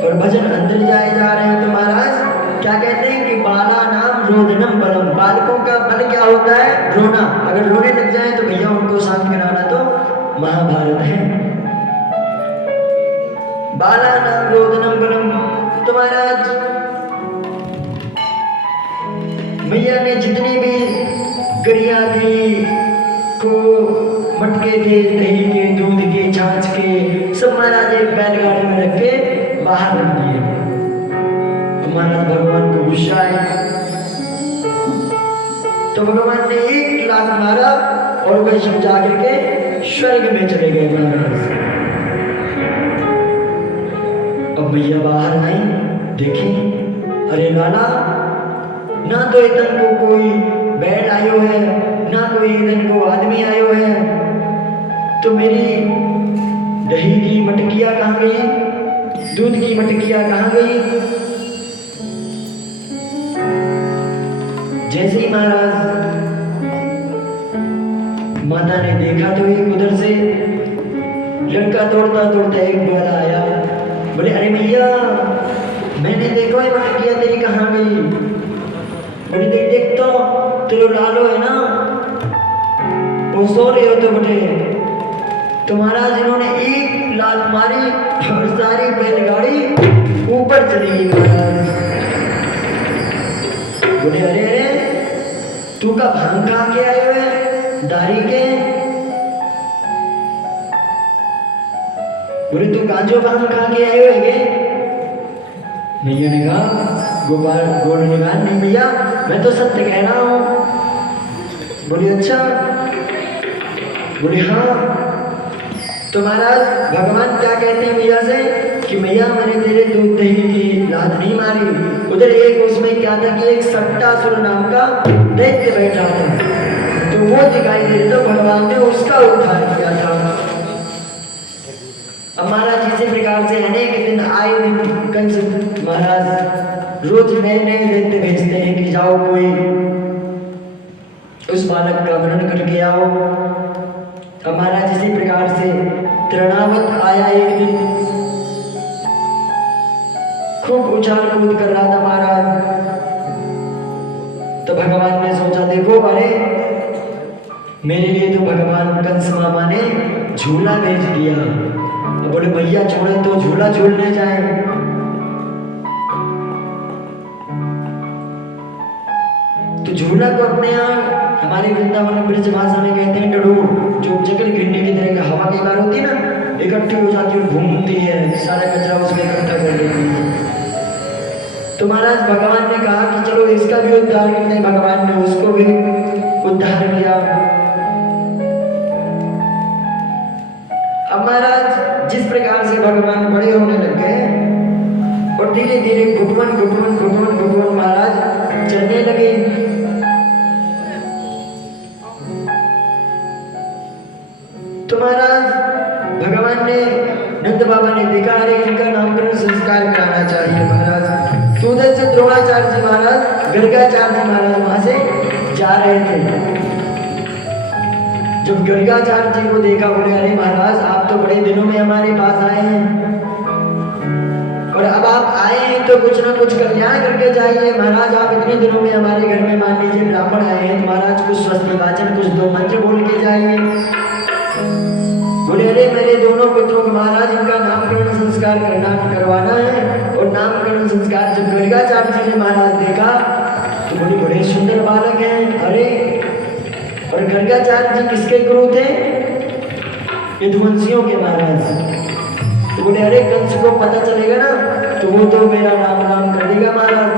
और भजन अंदर जाए जा रहे हैं। तो महाराज क्या कहते हैं कि बाला नाम रोदनम बलम। बालकों का बल क्या होता है? रोना। अगर रोने लग जाए तो भैया उनको शांत कराना तो महाभारत है। बाला नाम रोदनम बलम। तो महाराज मैया ने जितनी भी गरिया थी को मटके थे, दही के, दूध के, छाछ के, सब महाराज एक बैलगाड़ी में रख के बाहर रख दिए। महाराज भगवान को गुस्सा आया तो भगवान ने 1 लाख मारा और वह सब जाकर के स्वर्ग में चले गए महाराज। अब मैया बाहर आई, देखी अरे लाला, ना तो इधर को कोई बैल आयो है, ना कोई इधर को आदमी आयो है, तो मेरी दही की मटकिया कहाँ गई, दूध की मटकिया कहाँ गई? जैसे ही महाराज माता ने देखा तो एक उधर से लड़का दौड़ता दौड़ता एक वाला आया। बोले अरे भैया मैंने देखो ये मटकिया तेरी कहाँ गई? बोले देख तो तेरे लालो है ना वो सो रहे हो तो बटे। तो महाराज इन्होंने 1 लात मारी और सारी बैलगाड़ी ऊपर चली गई महाराज। बोले अरे तू का भांग खा के आए हुए दारी के? बोले तू गांजो भांग खा के आए हुए? मैया ने कहा गोपाल गोल्ड ने कहा नहीं भैया मैं तो सत्य कह रहा हूँ। बोली अच्छा, बोले हाँ। तो महाराज भगवान क्या कहते हैं मैया से कि मैया मैंने तेरे दूध दही की लात नहीं मारी। उधर एक उसमें क्या था कि एक सट्टासुर नाम का दैत्य बैठा था, तो वो दिखाई दे तो भगवान ने उसका उद्धार किया था। अब महाराज इसी प्रकार से अनेक दिन आए दिन कंस महाराज रोज नए नए दैत्य भेजते हैं कि जाओ कोई उस बालक का वर्ण करके आओ। अब महाराज इसी प्रकार से तृणावत आया एक दिन, खूब उछाल कूद कर रहा था महाराज। तो भगवान ने सोचा देखो अरे मेरे लिए तो भगवान कंस मामा ने झूला भेज दिया। तो बोले भैया छोड़े तो झूला झूलने जाए। तो झूला को अपने यहाँ हमारे वृंदावन ब्रज भाषा में कहते हैं डडू, जो जगल घिरने की तरह हवा की बार होती है ना, इकट्ठी हो जाती है और घूमती है, सारा कचरा उसमें इकट्ठा कर लेती है। तो महाराज भगवान ने कहा कि चलो इसका भी उद्धार करते हैं। भगवान ने उसको भी उद्धार किया। अब महाराज जिस प्रकार से भगवान बड़े होने लग गए और धीरे धीरे घुटमन घुटमन घुटमन घुटमन महाराज चलने लगे। तो महाराज भगवान ने नंद बाबा ने देखा अरे इनका नामकरण संस्कार कराना चाहिए महाराज। तो उधर से द्रोणाचार्य जी महाराज गर्गाचार्य जी महाराज वहां से जा रहे थे। जब गर्गाचार्य जी को देखा बोले अरे महाराज आप तो बड़े दिनों में हमारे पास आए हैं और अब आप आए हैं तो कुछ ना कुछ कल्याण करके जाइए। महाराज आप इतने दिनों में हमारे घर में मान लीजिए ब्राह्मण आए हैं, तो महाराज कुछ स्वस्ति वाचन कुछ दो मंत्र बोल के जाइए। बोले अरे मेरे दोनों पुत्रों को महाराज इनका नामकरण संस्कार करवाना है। और नामकरण संस्कार जब गर्गाचार्य जी ने महाराज देखा तो बोले बड़े सुंदर बालक हैं। अरे और गर्गाचार्य जी किसके गुरु थे? यदुवंशियों के महाराज। तो बोले अरे कंस को पता चलेगा ना तो वो तो मेरा नाम नाम कर देगा महाराज।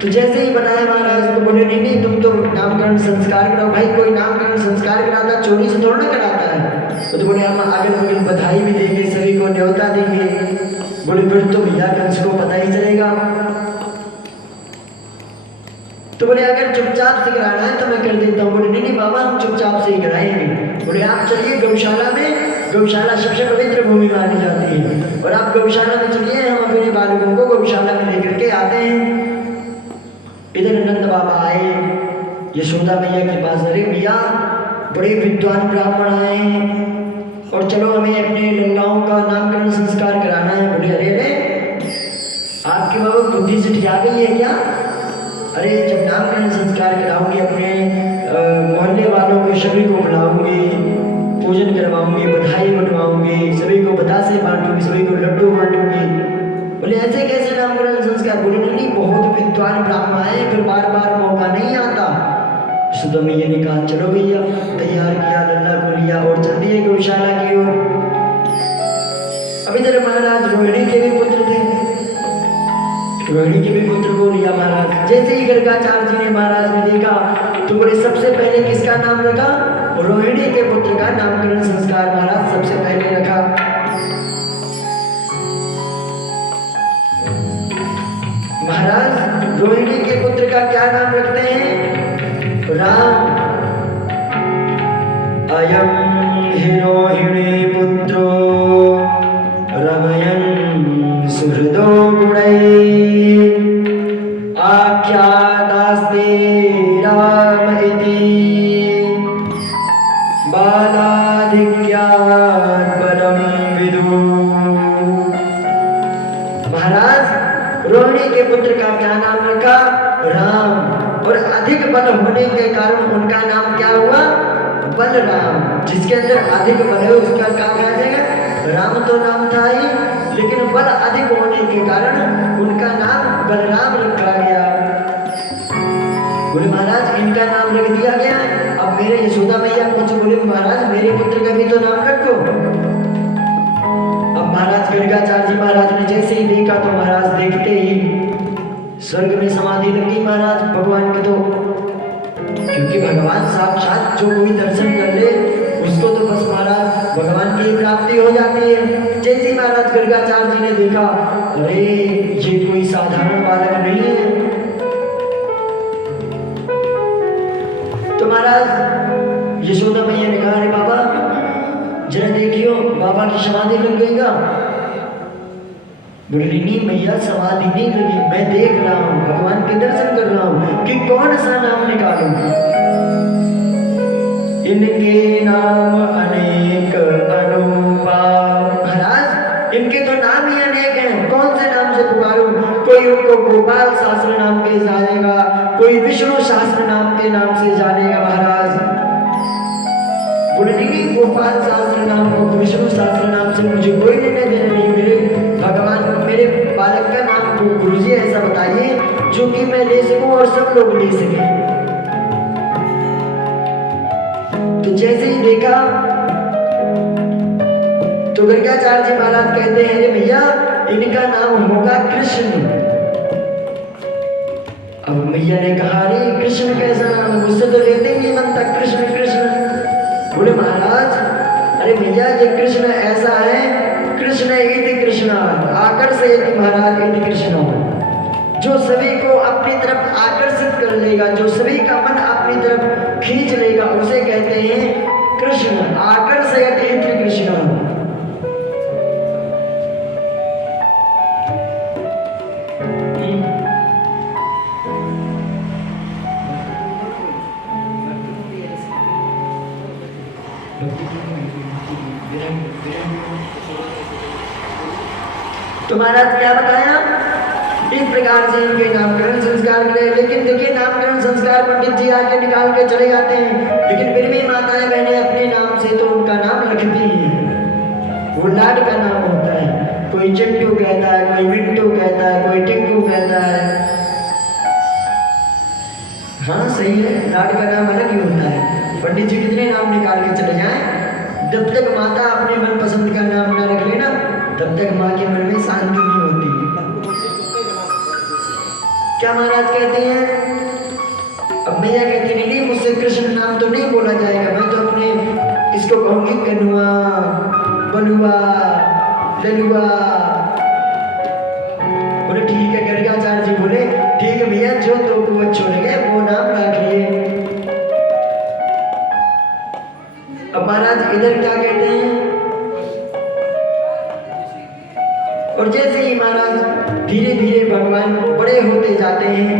तो जैसे ही बनाया महाराज तो बोले नहीं नहीं तुम तो नामकरण संस्कार कराओ। भाई कोई नामकरण संस्कार कराता चोरी से थोड़ा ना कराता है। तो बोले हम अगल बगल बधाई भी देंगे, सभी को न्योता देंगे। बोले फिर तो भैया कंस को पता ही चलेगा। तो बोले अगर चुपचाप से कराना है तो मैं कर देता हूँ। बोले नहीं नहीं बाबा हम चुपचाप से ही कराएंगे। बोले आप चलिए गौशाला में, गौशाला सबसे पवित्र भूमि मानी जाती है, और आप गौशाला में चलिए हम अपने बालकों को गौशाला में लेकर के आते हैं। इधर नंद बाबा आए यशोदा मैया के पास। अरे भैया बड़े विद्वान ब्राह्मण आए हैं और चलो हमें अपने लल्लाओं का नामकरण संस्कार कराना है। बोले अरे अरे आपकी बाबा बुद्धि से ठिया गई है क्या? अरे जब नामकरण संस्कार कराऊंगी अपने मोहल्ले वालों को सभी को बुलाऊंगी, पूजन करवाऊंगी, बधाई बंटवाऊंगी, सभी को बतासे बांटूंगी, सभी को लड्डू बांटूंगी। बोले ऐसे कैसे नामकरण संस्कार? बोले नहीं बहुत विद्वान ब्राह्मण आए फिर बार बार मौका नहीं आता। सुधा मैया ने कहा चलो भैया, तैयार किया, लल्ला को लिया और चल दिए गौशाला की ओर। अब इधर महाराज रोहिणी के भी पुत्र थे, रोहिणी के भी पुत्र को लिया महाराज। जैसे ही गर्गाचार्य जी ने महाराज ने देखा तो बोले सबसे पहले किसका नाम रखा? रोहिणी के पुत्र का नामकरण संस्कार महाराज सबसे पहले रखा। महाराज रोहिणी के पुत्र का क्या नाम रखते हैं? राम। अयम हि रोहिणी पुत्रो रमयन् सुहृदो गुणैः आख्यातास्ते राम इति बालाधिक्यात् बलं विदुः। महाराज रोहिणी के पुत्र का क्या नाम रखा? राम। और अधिक बल होने के कारण उनका नाम क्या हुआ? बलराम। जिसके अंदर अधिक बल है उसका क्या कहा जाएगा? राम तो नाम था ही, लेकिन बल अधिक होने के कारण उनका नाम बलराम रखा गया। बोले महाराज इनका नाम रख दिया गया, अब मेरे यशोदा मैया पूछे बोले महाराज मेरे पुत्र का भी तो नाम रखो। गर्गाचार्य जी महाराज ने जैसे ही देखा तो महाराज देखते ही स्वर्ग में समाधि लगी महाराज भगवान की। तो क्योंकि भगवान साक्षात जो कोई दर्शन कर ले उसको तो बस महाराज भगवान की प्राप्ति हो जाती है। जैसे ही महाराज गर्गाचार्य जी ने देखा, अरे ये कोई साधारण बालक नहीं है। तो महाराज यशोदा मैया ने कहा, अरे बाबा जरा देखियो बाबा की समाधि लग गई का? बोले नहीं मैया समाधि नहीं लगी, मैं देख रहा हूँ, भगवान के दर्शन कर रहा हूँ कि कौन सा नाम निकालूं। इनके नाम अनेक अनुपम। महाराज इनके तो नाम ही अनेक हैं, कौन से नाम से पुकारूं? कोई उनको गोपाल शास्त्र नाम के जानेगा, कोई विष्णु शास्त्र नाम के नाम से जानेगा। महाराज बोले नहीं गोपाल शास्त्र नाम को विष्णु शास्त्र नाम से मुझे कोई लेने देने नहीं। मेरे भगवान मेरे बालक का नाम को गुरुजी ऐसा बताइए जो कि मैं ले सकूं और सब लोग ले सके। तो जैसे ही देखा तो गर्गाचार्य जी महाराज कहते हैं, अरे भैया इनका नाम होगा कृष्ण। अब मैया ने कहा, अरे कृष्ण कैसा नाम है, मुझसे तो लेते ही नहीं बनता कृष्ण कृष्ण। बोले महाराज अरे भैया ये कृष्ण ऐसा है, कृष्ण इति कृष्ण आकर्षयति महाराज इति कृष्ण, जो सभी को अपनी तरफ आकर्षित कर लेगा, जो सभी का मन अपनी तरफ खींच लेगा उसे कहते हैं कृष्ण। आकर्षयति इति कृष्ण। तो महाराज क्या बताया, इस प्रकार से इनके नामकरण संस्कार करें। लेकिन देखिए नामकरण संस्कार पंडित जी आके निकाल के चले जाते हैं, लेकिन फिर भी माताएं बहनें अपने नाम से तो उनका नाम लिखती हैं। वो लाड का नाम होता है, कोई चिंटू कहता है, कोई मिंटू कहता है, कोई टिंकू कहता है। हाँ सही है, लाड का नाम अलग ही होता है। पंडित जी कितने नाम निकाल के चले जाएं, जब तक माता अपने मन पसंद का नाम ना रख लेना तब तक माँ के मन में शांति नहीं होती। क्या महाराज कहते हैं, अब मैया कहती नहीं मुझसे कृष्ण नाम तो नहीं बोला जाएगा, मैं तो अपने इसको कहूंगी कनुआ बलुआ ललुआ। बोले ठीक है। गर्गाचार्य जी बोले ठीक है भैया, जो तो को अच्छे लगे वो नाम रख लिए। अब महाराज इधर क्या कहते हैं, और जैसे ही महाराज धीरे धीरे भगवान बड़े होते जाते हैं,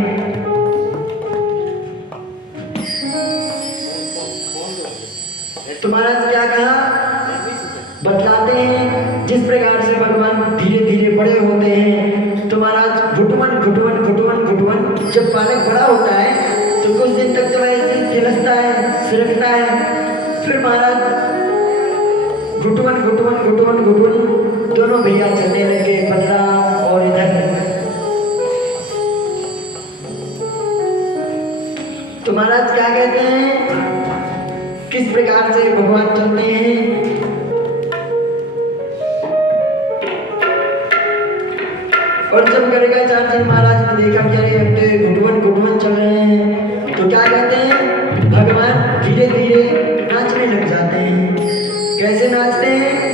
तो महाराज क्या कहा बतलाते हैं, जिस प्रकार से भगवान धीरे धीरे बड़े होते हैं तो महाराज घुटवन घुटवन घुटवन घुटवन, जब बालक बड़ा होता है तो कुछ दिन तक तो ऐसे थिरकता है सिरकता है, फिर महाराज घुटवन घुटवन घुटवन घुटवन दोनों भैया चलने लगे, बलराम और इधर। तो महाराज क्या कहते हैं, किस प्रकार से भगवान चलते हैं। और जब गर्गाचार्य जी महाराज ने देखा कि अरे घुटवन घुटवन चल रहे हैं, तो क्या कहते हैं, भगवान धीरे धीरे नाचने लग जाते हैं। कैसे नाचते हैं,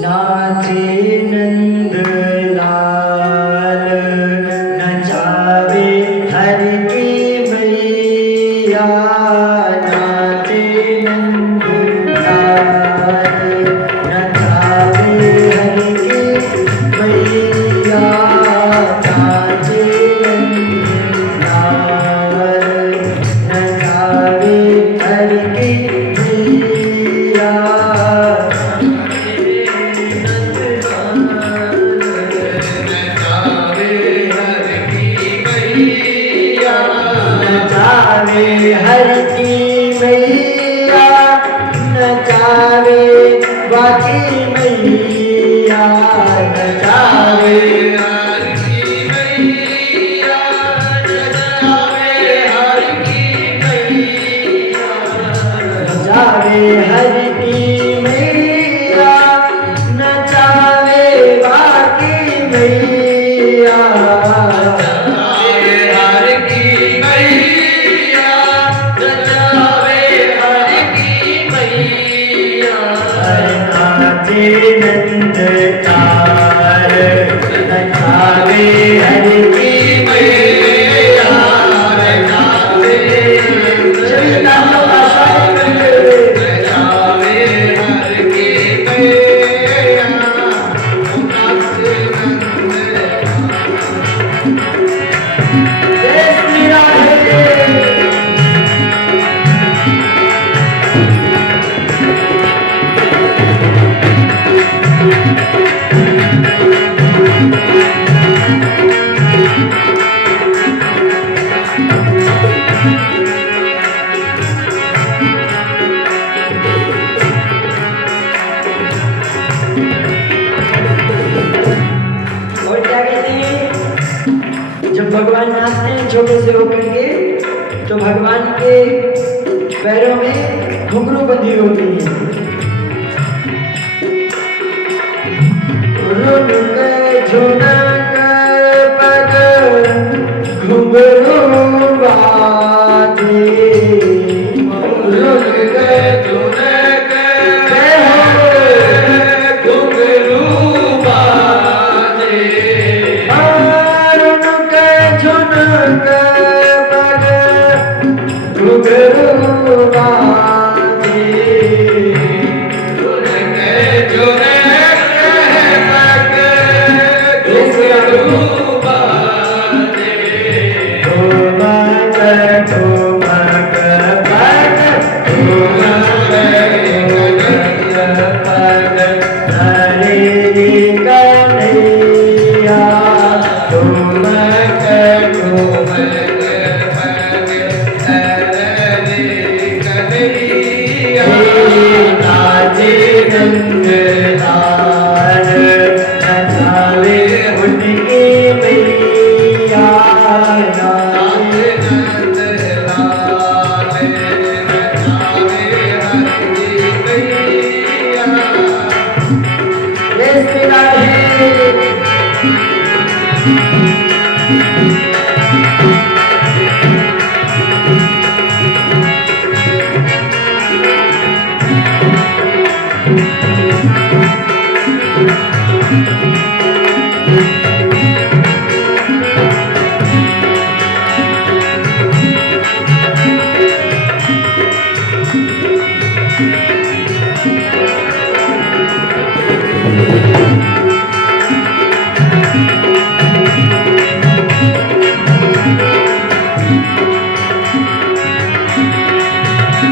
नाचे नंद लाल नचावे हर की मैया, नाचे नंद लाल नचावे हर की मैया, नाचे नंद लाल नचावे हर की मैया। नंद लाल नचावे हरि की मैया नचावे सभी तालियों का स्वागत करते नचावे हर की मैया नाचे नंद जय श्री राधे। और क्या कहते हैं जब भगवान नाचते हैं छोटे से होकर के तो भगवान के पैरों में घुंघरू बंधी होती है। रुक के झुनक पग घुंघरू बाजे रुक के झुनक जय हो घुंघरू बाजे रुक के झुनक पग घुंघरू बाजे झुनक झुनक पग घुंघरू बाजे ठुमक ठुमक पग ठुमक पग हरे कन्हैया ठुमक ठुमक नाचे नंद लाल नचावे उनकी मैया नाचे जय श्री राधे।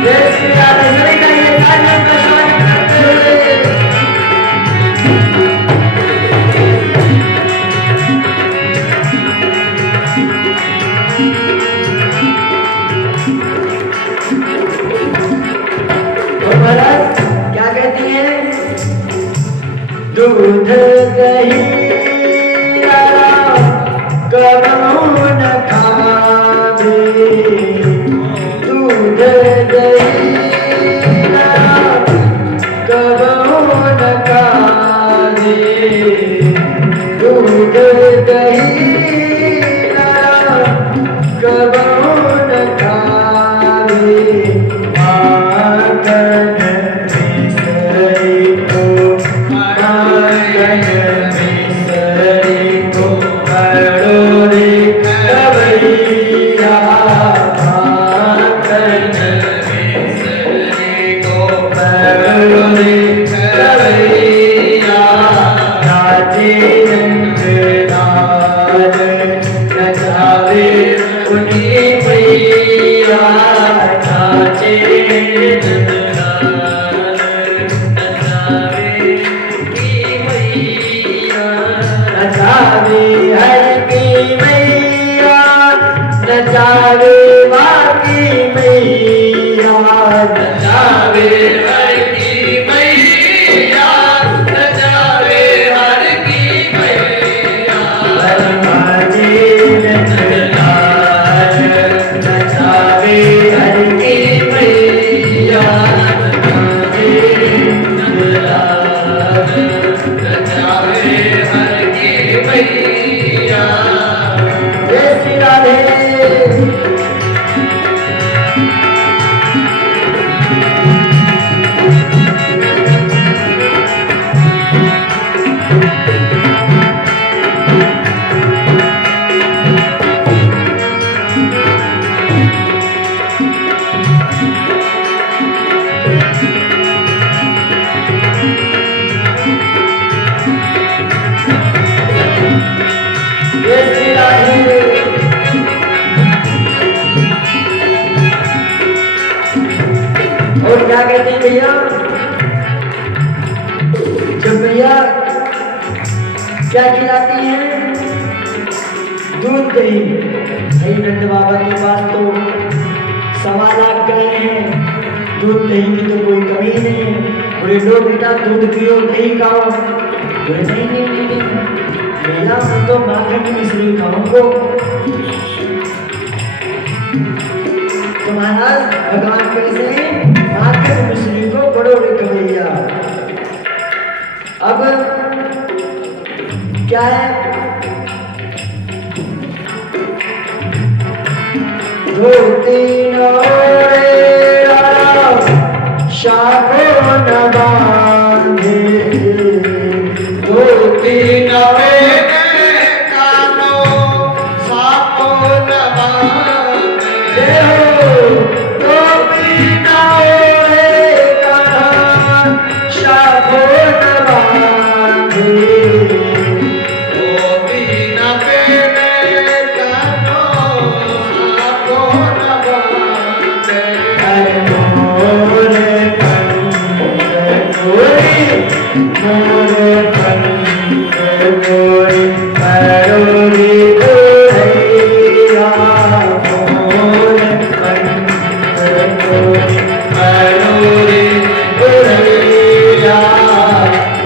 जय श्री राधे। सभी का ये तालियों का स्वागत करते हुए तो महाराज क्या कहती हैं दूध दही कौन न खावे दूध दही कौन न खावे दूध दही कौन न खावे माखन मिसरी को माखन मिसरी को बड़ोरे कवैया माखन मिसरी को बड़ोरे कवैया नाचे नंद लाल नचावे उनकी मैया नाचे नंद लाल नचावे की मैया नचावे हर की मैया नचावे बाकी मैया नचावे हर की मैया नचावे हर की मैया नाचे नंद लाल नचावे हर की मैया नाचे नंद लाल नचावे हर की मैया जय श्री राधे। क्या कहते हैं भैया, जब भैया क्या खिलाती हैं, दूध दही। भाई नंद बाबा के पास तो 1.25 लाख गाय हैं, दूध दही की तो कोई कमी नहीं है। बोले लो बेटा दूध पियो दही खाओ। बोले नहीं नहीं नहीं नहीं भैया मैं तो माखन की मिश्री खाऊंगा। तो महाराज भगवान कैसे माखन मिश्री को बड़ोड़े भैया। अब क्या है, दो तीन शाखों न बांधे, दो तीन कानों सापों न बांधे, दो तीन कान शाखों न बांधे, दो तीन कानों सापों न बांधे। मोरे पंख गोरी परोरी गोरैया, मोरे पंख गोरी परोरी गोरैया,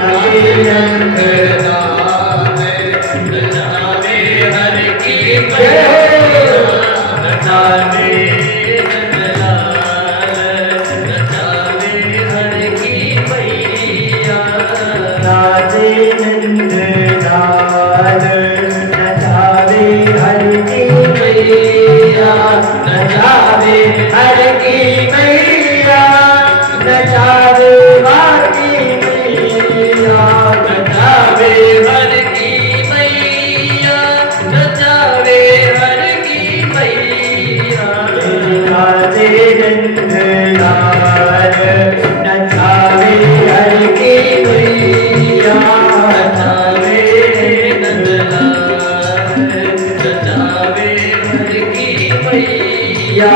नवीन दाने नचावे हर की मैया, नचावे नचावे हर की मैया, नचावे बाकी मैया, नचावे हर की मैया, नचावे हर की मैया, नाचे नंदलाल नचावे हर की मैया, नचावे नंदलाल नचावे हर की मैया,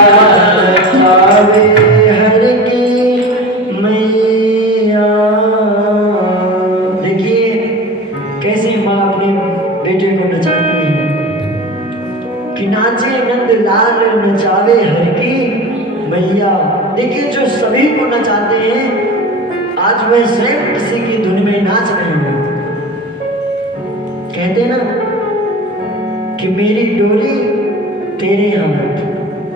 नचावे हर की मैया। देखिए कैसे माँ अपने बेटे को नचाती है कि नाचे नंदलाल नचावे हर की मैया। देखिए जो सभी को नचाते हैं आज वह स्वयं किसी की धुन में नाच रहे हैं। कहते ना कि मेरी डोरी तेरे हाथ,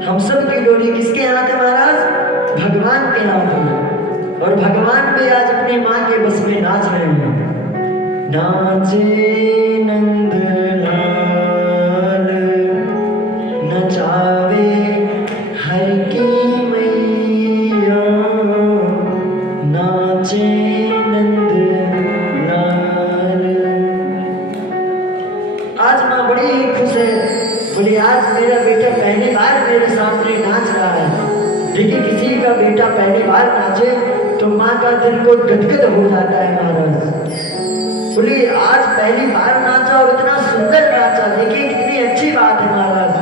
हम सब की डोरी किसके हाथ है महाराज, भगवान के हाथ में। और भगवान भी आज अपनी माँ के बस में नाच रहे हैं। नाचे नंदलाल नचावे हर की मैया, नाचे नंदलाल। आज माँ बड़ी ही खुश है, बोली आज मेरा बेटा पहली बार मेरे सामने नाच रहा है। देखिए किसी का बेटा पहली बार नाचे तो माँ का दिल को गदगद हो जाता है महाराज। बोली आज पहली बार नाचा और इतना सुंदर नाचा, देखिए कितनी अच्छी बात है महाराज।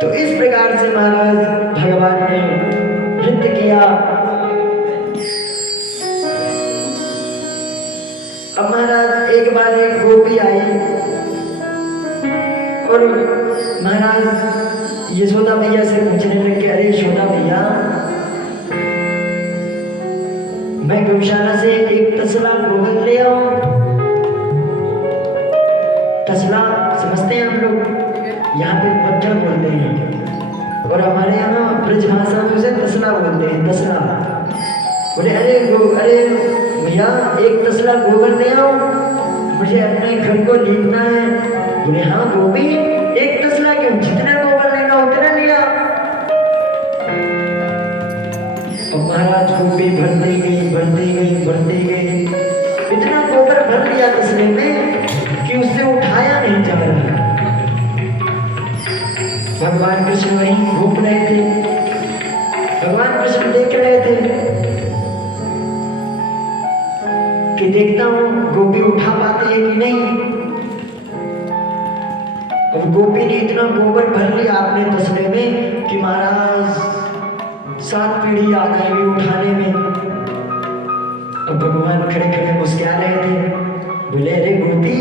तो इस प्रकार से महाराज भगवान ने नृत्य किया। अब महाराज एक बार एक गोपी आई और महाराज यशोदा मैया से पूछने लगे, अरे यशोदा मैया मैं गौशाला से एक तसला गोबर ले आऊं। तसला समझते हैं हम लोग, यहाँ पे पत्थर बोलते हैं और हमारे यहाँ ब्रज भाषा में उसे तसला बोलते हैं। तसला बोले अरे भैया एक तसला गोबर ले आओ, मुझे अपने घर को लीपना है। बोले हाँ गोपी एक तसला क्यों, जितना गोबर लेना उतना लिया। और महाराज गोपी भरती गई, इतना गोबर भर लिया तसले में कि उससे उठाया नहीं जा रहा। भगवान कृष्ण वहीं घूम रहे थे, भगवान कृष्ण देख रहे थे कि देखता हूं गोपी उठा पाती है कि नहीं। अब गोपी ने इतना गोबर भर लिया अपने तसले में कि महाराज 7 पीढ़ी आ जाएगी उठाने में। अब भगवान खड़े खड़े मुस्कुरा रहे थे, बोले अरे गोपी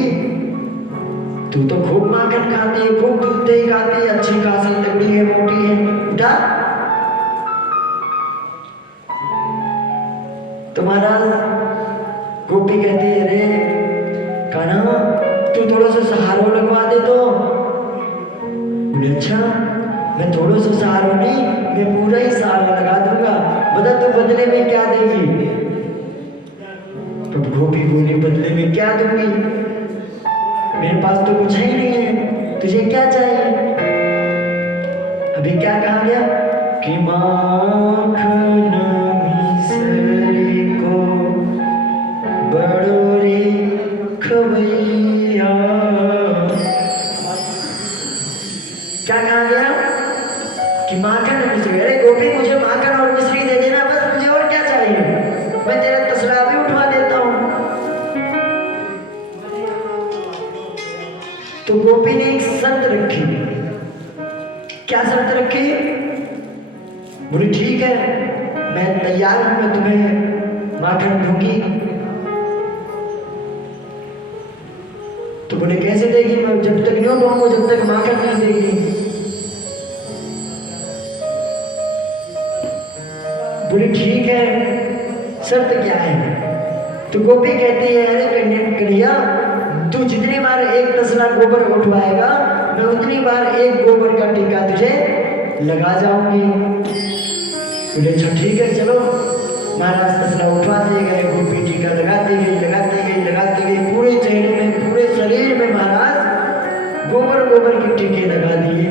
तू तो खूब माखन खाती है, खूब दूध दही खाती है, अच्छी खासी तगड़ी है, मोटी है, उठा। तो महाराज गोपी कहती है अरे कान्हा तू थोड़ा सा सहारा लगवा दे तो। बोले अच्छा मैं थोड़ा सा सहारा नहीं, मैं पूरा ही सहारा लगा दूंगा, बता तू बदले में क्या देगी। तो गोपी बोली बदले में क्या दूंगी, मेरे पास तो कुछ ही नहीं है, तुझे क्या चाहिए। अभी क्या कहा गया कि माखन मिसरी को बड़ो रे खवैया। क्या कहा गया कि माखन और मिश्री। अरे गोपी मुझे माखन और मिश्री दे देना बस, मुझे और क्या चाहिए, मैं तेरा तसला भी उठवा देता हूँ। तो गोपी ने एक शर्त रखी। क्या शर्त रखी? बोली ठीक है मैं तैयार हूं, मैं तुम्हें माखन दूंगी। तो बोले कैसे देगी, मैं जब तक नहीं दूंगा जब तक माखन नहीं देगी। बोली ठीक है शर्त क्या है। तो गोपी कहती है अरे कन्हैया तू जितनी बार एक तसला गोबर उठवाएगा मैं उतनी बार एक गोबर का टीका तुझे लगा जाऊंगी। बोले अच्छा ठीक है चलो। महाराज तसला उठवाते गए, गोपी टीका लगाती गई लगाती गई लगाती गई, पूरे चेहरे में पूरे शरीर में महाराज गोबर गोबर के टीके लगा दिए।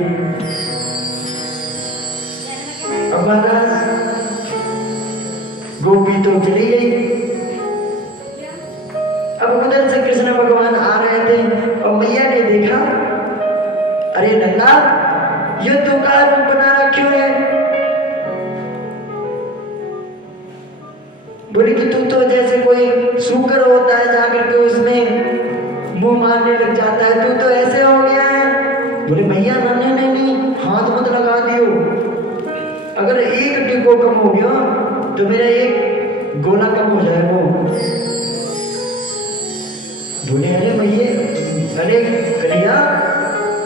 अब महाराज गोपी तो चली गई। अब उधर से कृष्ण भगवान आ रहे थे और मैया ने देखा अरे नन्ना ये तू का रूप बना रखियो है। बोली कि तू तो जैसे कोई सूकर होता है जाकर के उसमें मुंह मारने लग जाता है, तू तो ऐसे हो गया है। बोले भैया नहीं नहीं नहीं हाथ मत लगा दियो, अगर एक टीको कम हो गया तो मेरा एक गोला कम हो जाएगा। बोले अरे भैया अरे कन्हैया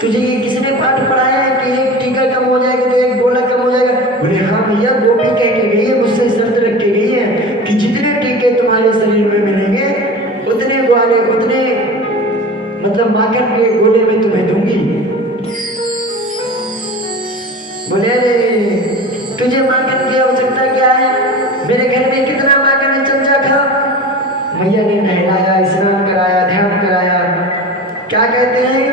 तुझे ये किसने पाठ पढ़ाया है कि एक टीका कम हो जाएगा तो एक गोला कम हो जाएगा। बोले हाँ भैया गोपी कह के गई है, मुझसे शर्त रख के गई है कि जितने टीके तुम्हारे शरीर में मिलेंगे उतने ग्वाले उतने मतलब माखन के गोले में तुम्हें दूंगी। बोले अरे तुझे माखन की आवश्यकता क्या है, मेरे घर में कितना माखन है, चल जा खा। मैया ने नहलाया, स्नान कराया, ध्यान कराया। क्या कहते हैं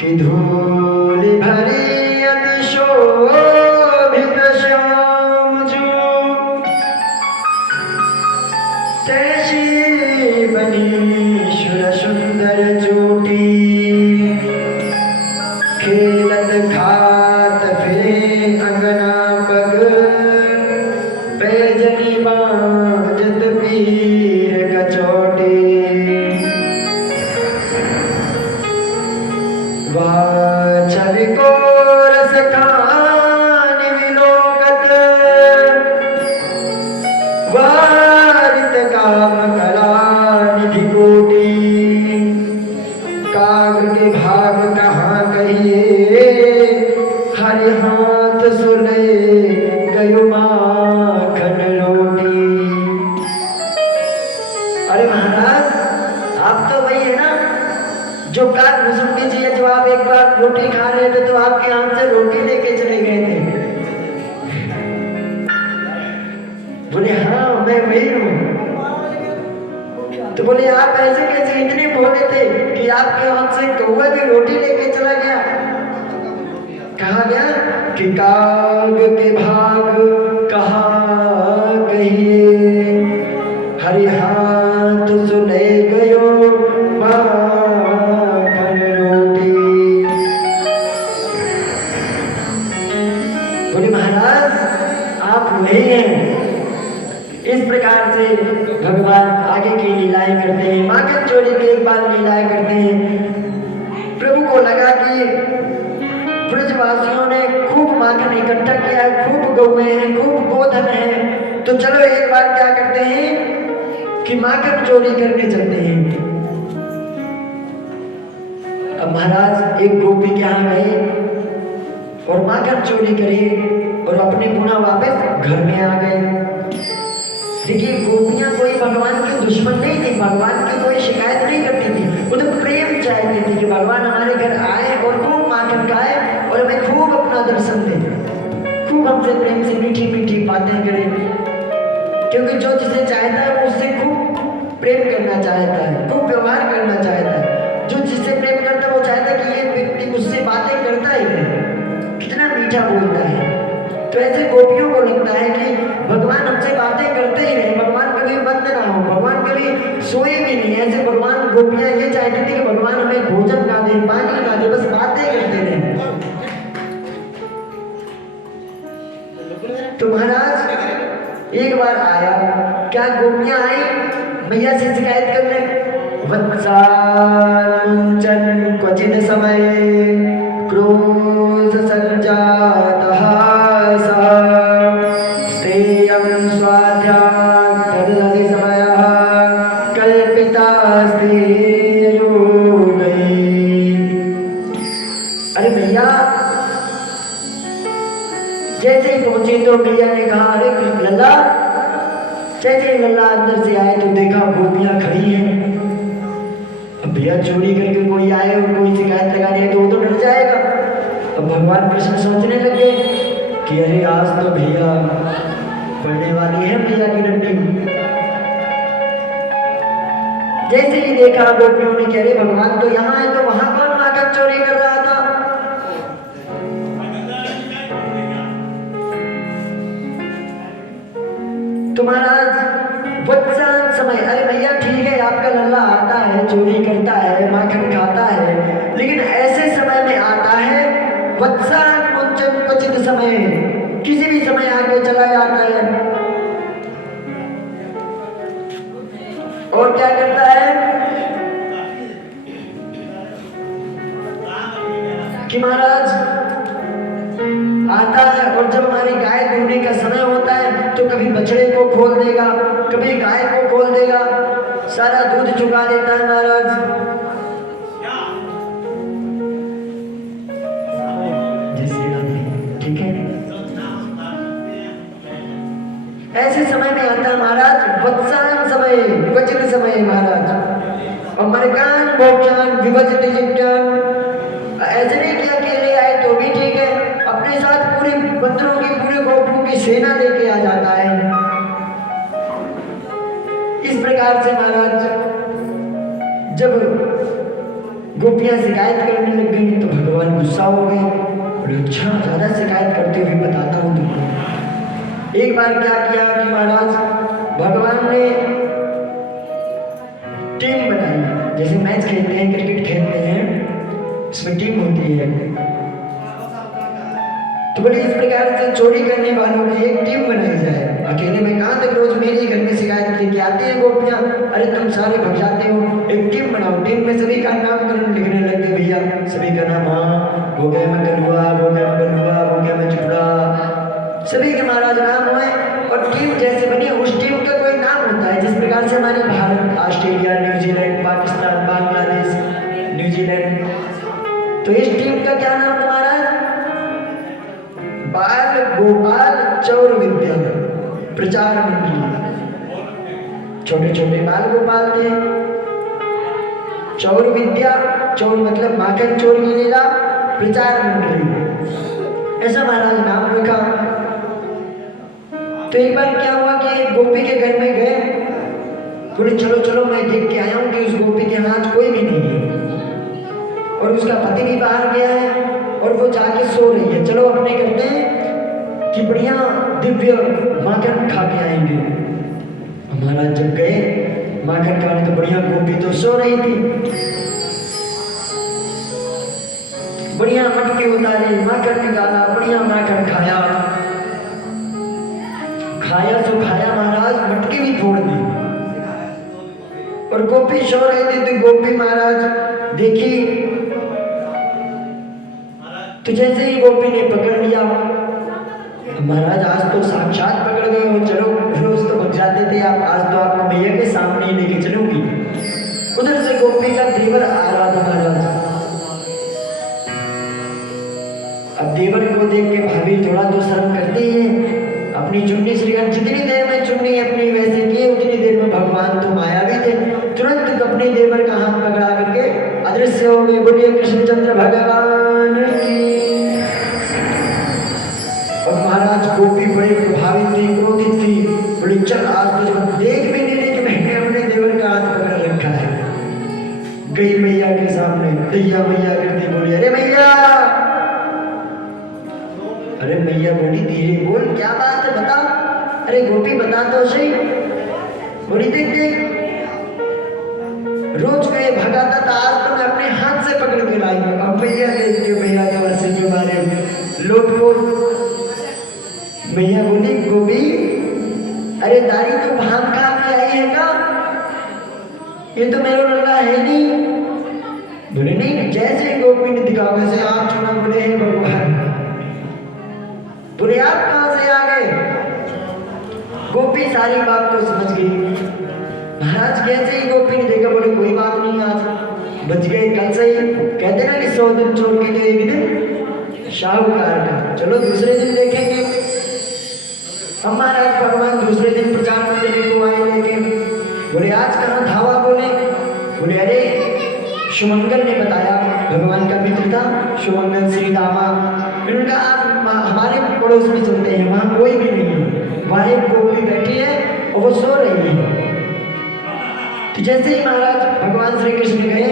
कि धूल भरी अति शोभित श्याम जो तैसी बनी सुर सुंदर चोटी, खेलत खात फिरे अंगना पग, पैजनी बाजत पीर कचौटी। वाचर को रस खान विलोकत, वारित काम कला निधि कोटि। काग के भाग कहाँ कहिए, हरि हाथ सुने गयो माखन रोटी। अरे महाराज आप तो वही है ना जो काग भुसुंडी जी है, जो आप एक बार रोटी खा रहे थे तो आपके हाथ से रोटी लेके चले गए थे। बोले हाँ मैं वही हूँ। तो बोले आप ऐसे कैसे इतने भोले थे कि आपके हाथ से कौवा की रोटी लेके चला गया। कहा गया कि काग के भाग कहाँ कहिए, हरि हाथ सुने गयो माखन रोटी। बोले महाराज आप वही हैं, इस प्रकार से भगवान आगे की लीलाएं करते हैं। माखन चोरी की एक बार लीलाएं करते हैं। प्रभु को लगा कि ब्रजवासियों ने खूब माखन इकट्ठा किया है, खूब गौएं हैं, खूब गोधन है, तो चलो एक बार क्या करते हैं कि माखन चोरी करने चलते हैं। अब महाराज एक गोपी के यहाँ गए और माखन चोरी करी और अपने पुनः वापस घर में आ गए। देखिए गोपियां कोई भगवान की दुश्मन नहीं थी, भगवान की कोई शिकायत नहीं करती थी, वो तो प्रेम चाहती थी कि भगवान हमारे घर आए और खूब माखन खाए और हमें खूब अपना दर्शन दे, खूब हमसे प्रेम से मीठी मीठी बातें करें। क्योंकि जो जिसे चाहता है वो उससे खूब प्रेम करना चाहता है, खूब व्यवहार करना चाहता है। जो जिससे प्रेम करता है वो चाहता है कि ये व्यक्ति मुझसे बातें करता ही रहे, कितना मीठा बोलता है। तो ऐसे गोपियों को लगता है कि भगवान हमसे बातें करते ही रहे, भगवान कभी बंद ना हो, भगवान कभी सोए भी नहीं। ऐसे भगवान गोपियां ये चाहती थी कि भगवान हमें भोजन ना दे, पानी ना दे, बस बातें करते रहे। तो महाराज एक बार आया, क्या गोपियां आई मैया से शिकायत करने, वत्सांचन क्वचित समय क्रोध संजातः स्तेयं स्वाध्याय तदधि समयः कल्पितास्ति योगैः। अरे भैया जैसे ही पहुंचे तो भैया ने कहा, अरे लल्ला, जैसे ही लल्ला अंदर से आए तो देखा गोपियां खड़ी हैं। अब भैया चोरी करके कोई आए और कोई शिकायत लगाने आए तो वो तो डर जाएगा। अब भगवान कृष्ण सोचने लगे कि अरे आज तो भैया पड़ने वाली है भैया की डंडी। जैसे ही देखा गोपियों ने, कह रहे भगवान तो यहाँ है, तो वहां कौन माखन चोरी कर रहा था? तो महाराज वत्सान समय, अरे भैया ठीक है आपका लल्ला आता है, चोरी करता है, माखन खाता है, लेकिन ऐसे समय में आता है वत्सान मुंचन क्वचित समय, किसी भी समय आके चला जाता है। और क्या करता है कि महाराज आता है और जब हमारी गाय दूहने का समय होता है तो कभी बछड़े को खोल देगा, कभी गाय को खोल देगा, सारा दूध चुका देता है महाराज। ठीक है, ऐसे समय में आता है महाराज वत्सान समय, क्वचित समय महाराज। और मरकान भोक्षान विभजित जिज्ञान, ऐसे नहीं कि अकेले आए तो भी ठीक है, अपने साथ पूरे बंदरों की, पूरे गोपियों की सेना लेके आ जाता है। इस प्रकार से महाराज जब गोपियां शिकायत करने लग गई तो भगवान गुस्सा हो गए। अच्छा ज्यादा शिकायत करते हुए बताता हूँ तुमको। एक बार क्या किया कि महाराज भगवान ने टीम बनाई, जैसे मैच खेलते हैं, क्रिकेट खेलते हैं, इसमें टीम होती है। तो बोले इस प्रकार से चोरी करने वालों की एक टीम बनाई जाए। अकेले में कहाँ तक रोज मेरे ही घर में शिकायत लेके आती है गोपियां, अरे तुम सारे भग जाते हो, एक टीम बनाओ। टीम में सभी का नामकरण लिखने लगे भैया, सभी का नाम, हाँ वो गया मैं कलुआ, वो गया मैं कलुआ, वो गया मैं चुड़ा, सभी के महाराज नाम हुए और टीम जैसे बनी उस टीम का कोई नाम होता है। जिस प्रकार से हमारे Bharat, Australia, New Zealand, Pakistan, Bangladesh, New Zealand, तो इस टीम का क्या नाम तुम्हारा? बाल गोपाल चौर विद्या प्रचार मंडली। छोटे छोटे बाल गोपाल थे, चौर विद्या, चौर मतलब माखन चोर की लीला, प्रचार मंडली, ऐसा महाराज नाम रखा। तो एक बार क्या हुआ कि एक गोपी के घर में गए, बोले चलो चलो मैं देख के आया हूँ कि उस गोपी के हाथ कोई भी नहीं है और उसका पति भी बाहर गया है और वो जाके सो रही है, चलो अपने करते हैं कि बढ़िया दिव्य माखन खा के आएंगे। हमारा जब गए माखन खाने तो बढ़िया गोपी तो सो रही थी, बढ़िया मटकी उतारी, माखन निकाला, बढ़िया माखन खाया, खाया सो खाया महाराज, मटकी भी फोड़ दी। और गोपी सो रही थी तो गोपी महाराज देखी तो जैसे ही गोपी ने पकड़ लिया, महाराज आज तो साक्षात पकड़ गए हो, चलो रोज तो भग जाते थे आप, आज तो आपको मैया के सामने ही लेके चलूंगी। उधर से गोपी का देवर आ रहा था महाराज। अब देवर को देख के भाभी थोड़ा तो शर्म करती है, अपनी चुन्नी श्रीगण जितनी देर में चुन्नी अपनी वैसे की उतनी देर में भगवान तो मायावी थे, तुरंत अपने देवर का हाथ पकड़ा करके अदृश्य हो गए। बोलिए कृष्णचंद्र भगवान की। और महाराज गोपी बड़े प्रभावित थी, क्रोधित थी, बोली चल आज तो जब देख भी नहीं रही कि मैंने अपने देवर का हाथ पकड़ रखा है। गई मैया के सामने, दैया मैया करती बोली अरे मैया, अरे मैया बोली धीरे बोल, क्या बात है बता। अरे गोपी बता तो सही। बोली देख देख रोज को ये भगाता था, आज तो मैं अपने हाथ से पकड़ के लाई हूं। अब मैया देख के मैया तो ऐसे जो मारे लोटपोट। मैया बोली गोपी अरे दारी तो भांग खा के आई है का, ये तो मेरा लल्ला है नहीं। बोले नहीं, जैसे गोपी ने दिखा वैसे आप चुना। बोले हे भगवान। बोले आप कहां से आ गए। गोपी सारी बात को समझ गई। महाराज कैसे ही गोपी ने देखा, बोले कोई बात नहीं, आज बच गए, कल से ही कहते ना कि 100 दिन चोर के लिए एक दिन शाहूकार का, चलो दूसरे दिन देखेंगे। हम महाराज भगवान दूसरे दिन प्रचार करने को आए लेके। बोले आज कहाँ धावा। बोले अरे सुमंगल ने बताया, भगवान का मित्र था सुमंगल श्री दामा। फिर उनका आप हमारे पड़ोस में चलते हैं, वहाँ कोई भी नहीं है, वहाँ एक गोपी बैठी है और वो सो रही है। तो जैसे ही महाराज भगवान श्री कृष्ण गए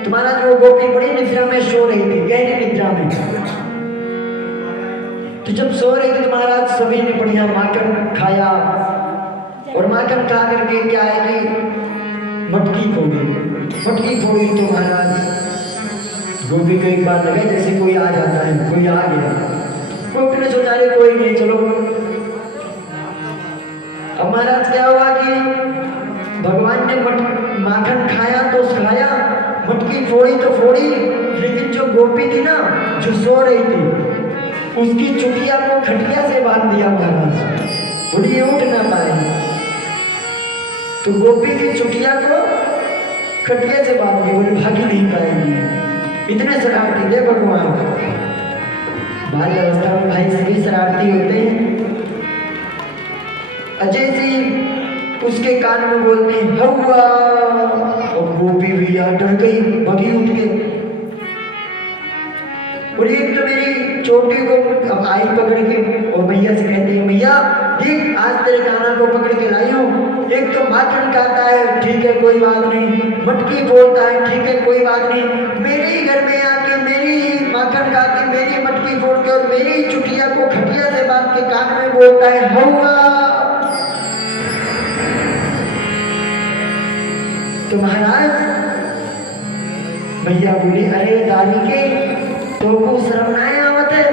तो महाराज वो गोपी बड़ी निद्रा में सो रही थी, गहरी निद्रा में। तो जब सो रही थी तो महाराज सभी ने बढ़िया माखन खाया, और माखन खा करके क्या है कि मटकी फोड़ी तो महाराज गोपी को एक बार लगा जैसे कोई आ जाता है, कोई आ गया। गोपी ने सोचा रे कोई नहीं, चलो। अब महाराज क्या हुआ कि भगवान ने माखन खाया तो खाया, मटकी फोड़ी तो फोड़ी, लेकिन जो गोपी थी ना जो सो रही थी उसकी चुटिया को खटिया से बांध दिया महाराज। बोली ये उठ ना पाए, तो गोपी की चुटिया को खटिया से बांध दी। बोली भागी नहीं पाएगी। इतने शरारती थे भगवान। बाल अवस्था में भाई सभी शरारती होते हैं। अजय जी उसके कान में बोलते हैं हवा, और गोपी भी डर गई, भगी उठ के। और एक तो मेरी चोटी को अब आई पकड़ के, और मैया से कहती है मैया देख आज तेरे काना को पकड़ के लाई हूँ। एक तो माखन खाता है, ठीक है कोई बात नहीं, मटकी फोड़ता है, ठीक है कोई बात नहीं, मेरे ही घर में आके मेरी ही माखन खा के मेरी मटकी फोड़ के और मेरी ही चुटिया को खटिया से बांध के कान में बोलता है हवा। तो महाराज भैया बोली अरे दादी के तो को शर्म ना आवत है,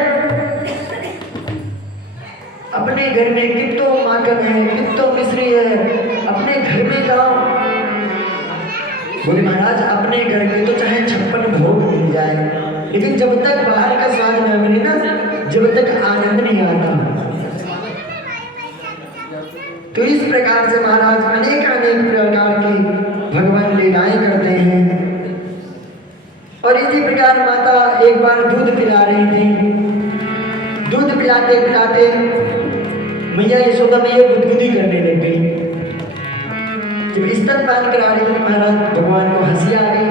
अपने घर में कितो माखन है, कितो मिश्री है, अपने घर में जाओ। बोले महाराज अपने घर में तो चाहे 56 भोग मिल जाए, लेकिन जब तक बाहर का स्वाद न मिले ना, जब तक आनंद नहीं आता। तो इस प्रकार से महाराज अनेक प्रकार की भगवान लीलाएं करते हैं। और इसी प्रकार माता एक बार दूध पिला रही थी। दूध पिलाते पिलाते मैया यशोदा मैया गुदगुदी करने लग गई। जब स्तनपान करा रही थी महाराज भगवान को हंसी आ गई।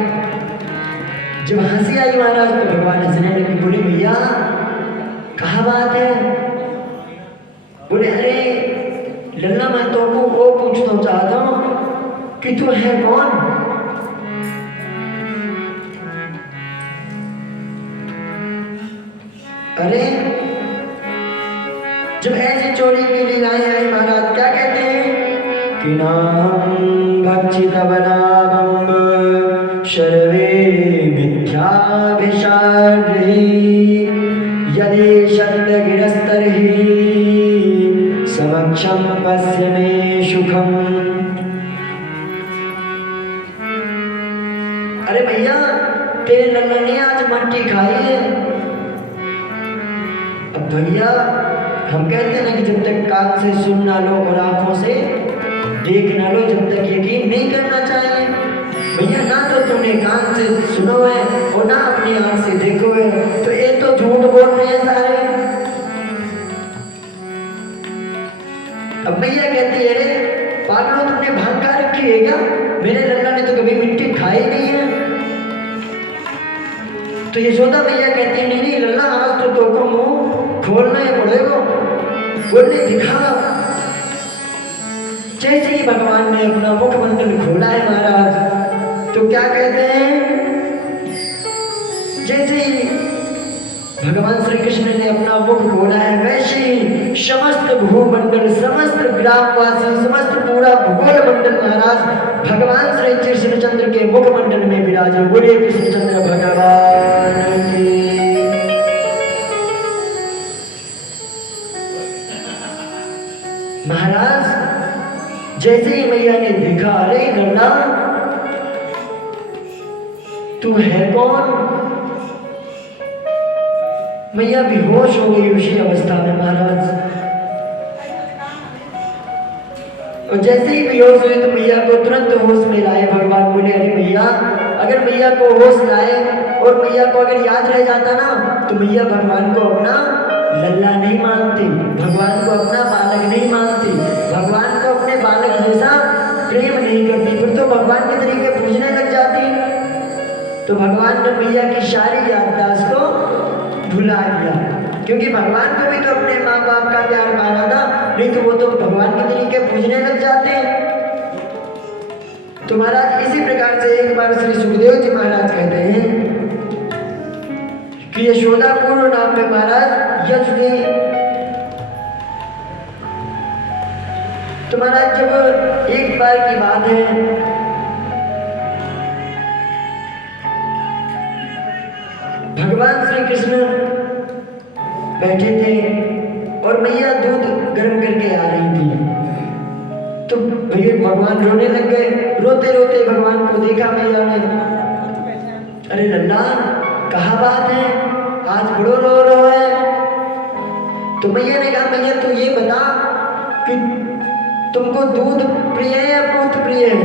जब हंसी आई महाराज तो भगवान हंसने लगे। बोले मैया कहाँ बात है। बोले अरे लल्ला मैं तो वो पूछना चाहता हूँ कि तू है कौन। अरे जब ऐसी चोरी की लीलाएं आई महाराज क्या कहते हैं कि नाम भक्षितवनाभम सर्वे मिथ्याभिषाद्रि यदि शब्द गिरस्तर्हि समग्र समक्षम पश्य मे सुखम। अरे भैया तेरे लल्ला ने आज मट्टी खाई है। अब भैया हम कहते हैं ना कि जब तक कान से सुन ना लो और आंखों से देख ना लो, जब तक यकीन नहीं करना चाहिए। भैया ना तो तुमने कान से सुनो है और ना अपनी आंख से देखो है, तो ये तो झूठ बोल रहे हैं सारे। अब भैया कहती है अरे पागलों तुमने भांग खा रखी है क्या? मेरे लल्ला ने तो कभी मिट्टी खाई नहीं है। तो यशोदा भैया कहते हैं नहीं नहीं लल्ला आज तो को मुंह खोलना है पड़ेगा, बोलने दिखा। जैसे ही भगवान ने अपना मुखमंडल खोला है महाराज, तो क्या कहते हैं, जैसे ही भगवान श्री कृष्ण ने अपना मुख खोला है वैसे ही समस्त भूमंडल, समस्त ग्रामवासी, समस्त पूरा भूगोल मंडल महाराज भगवान श्री कृष्णचंद्र के मुखमंडल में विराजे। बोले कृष्णचंद्र भगवान की। महाराज जैसे ही मैया ने देखा अरे गन्ना तू है कौन? मैया बेहोश हो गई उसी अवस्था में महाराज। और जैसे ही बेहोश हुई तो मैया को तुरंत होश में लाए भगवान। बोले अरे मैया अगर मैया को होश लाए और मैया को अगर याद रह जाता ना तो मैया भगवान को अपना लल्ला नहीं मानती, भगवान को अपना बालक नहीं मानती, भगवान को अपने बालक जैसा प्रेम नहीं करती, फिर तो भगवान के तरीके पूजने लग जाती। तो भगवान ने मैया की सारी याददाश्त को भुला दिया, क्योंकि भगवान को भी तो अपने माँ बाप का प्यार माना था, नहीं तो वो तो भगवान के तरीके पूजने लग जाते हैं। तो महाराज इसी प्रकार से एक बार श्री सुखदेव जी महाराज कहते हैं कि यशोदा पूर्व नाम में महाराज यश थे। तो महाराज जब एक बार की बात है, भगवान श्री कृष्ण बैठे थे और मैया दूध गर्म करके आ रही थी। तो भैया भगवान रोने लग गए। रोते रोते भगवान को देखा मैया ने, अरे लल्ला कहाँ बात है, आज बड़ो रो रहा है। तो मैया ने कहा मैया तू ये बता कि तुमको दूध प्रिय है या पूत प्रिय है?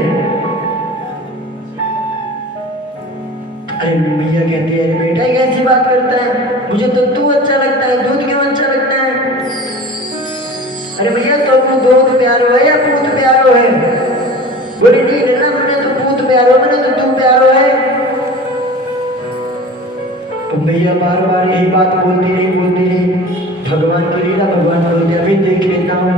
अरे मैया कहती है अरे बेटा कैसी बात करता है, मुझे तो तू अच्छा लगता है, दूध क्यों अच्छा लगता है? अरे भैया तो दूध प्यारो है या पूत प्यारो है? बोले नहीं लल्ला मैंने तो पूत प्यारो, मैंने तो तू प्यारो है। तो भैया बार बार यही बात बोलती रही। भगवान की लीला, भगवान बोलते अभी देख लेता हूँ।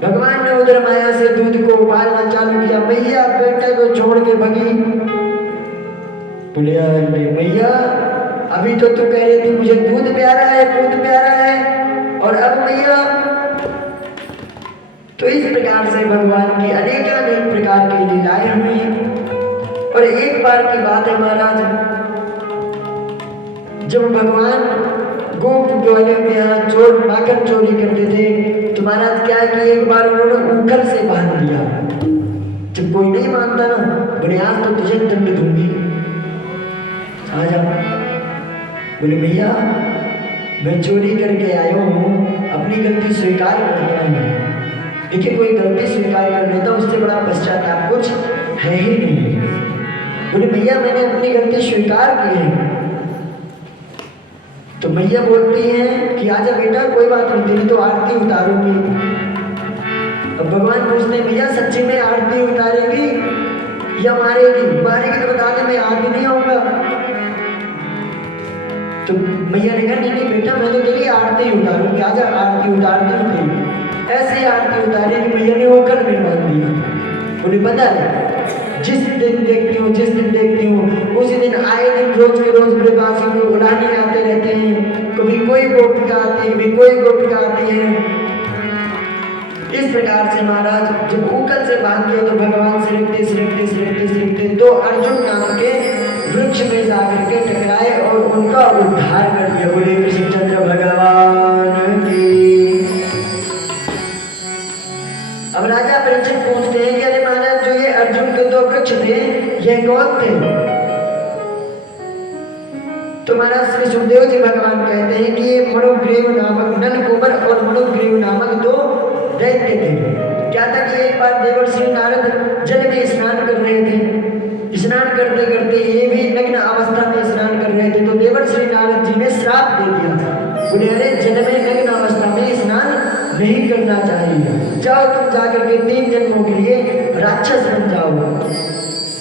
भगवान ने उधर माया से दूध को उबालना चालू किया। मैया बेटे को छोड़ के भगी। बोले अरे मैया अभी तो तू कह रही थी मुझे दूध प्यारा है, पूत प्यारा है, और अब मैया। तो इस प्रकार से भगवान की अनेकानेक प्रकार की लीलाएं हुई। और एक बार की बात है महाराज, जब भगवान गोप ग्वालियर में यहाँ चोर माखन चोरी करते थे, तो महाराज क्या है कि एक बार उन्होंने ऊखल से बांध दिया। जब कोई नहीं मानता ना, बोले आज तो तुझे दंड दूंगी, आ जा। बोले भैया मैं चोरी करके आया हूँ, अपनी गलती स्वीकार करता हूँ। देखिए कोई गलती स्वीकार कर लेता उससे बड़ा पश्चाताप कुछ है ही नहीं। बोले भैया मैंने अपनी गलती स्वीकार की है। तो मैया बोलती हैं कि आजा बेटा कोई बात नहीं, तेरी तो आरती उतारूंगी। अब भगवान पूछते हैं भैया सच्ची में आरती उतारेगी या मारेगी? मारेगी तो बता दे मैं आरती नहीं आऊंगा। तो मैया ने कहा नहीं बेटा मैं तो तेरी आरती उतारूंगी, आजा आरती उतारती हूँ तेरी। ऐसी आरती उतारी कि मैया ने ओखल में बांध दिया। उन्हें पता है जिस दिन देखती हूँ उसी दिन आए दिन रोज के रोज ब्रजवासी को बुलाने आते रहते हैं। कभी कोई गोपिका आती है, कभी कोई गोपिका आती है। इस प्रकार से महाराज जब ऊखल से बांध दिया तो भगवान सिरकते तो अर्जुन नाम के वृक्ष में जाकर के टकराए और उनका उद्धार कर दिया। बोले कृष्णचंद्र भगवान की। अब राजा परीक्षित पूछते हैं कि अरे महाराज, जो ये अर्जुन के 2 वृक्ष थे, ये कौन थे? तो महाराज श्री सुखदेव जी भगवान कहते हैं कि ये मणुग्रीव नामक नलकूबर और मणुग्रीव नामक 2 दैत्य थे। क्या था कि एक बार देवर्षि नारद जल में स्नान कर रहे थे। स्नान करते करते ये भी नग्न अवस्था में स्नान कर रहे थे, तो देवर्षि नारद जी ने श्राप दे दिया था। बोले अरे जल में नग्न अवस्था में स्नान नहीं करना चाहिए, जाओ तुम जाकर के 3 जन्मों के लिए राक्षस बन जाओ।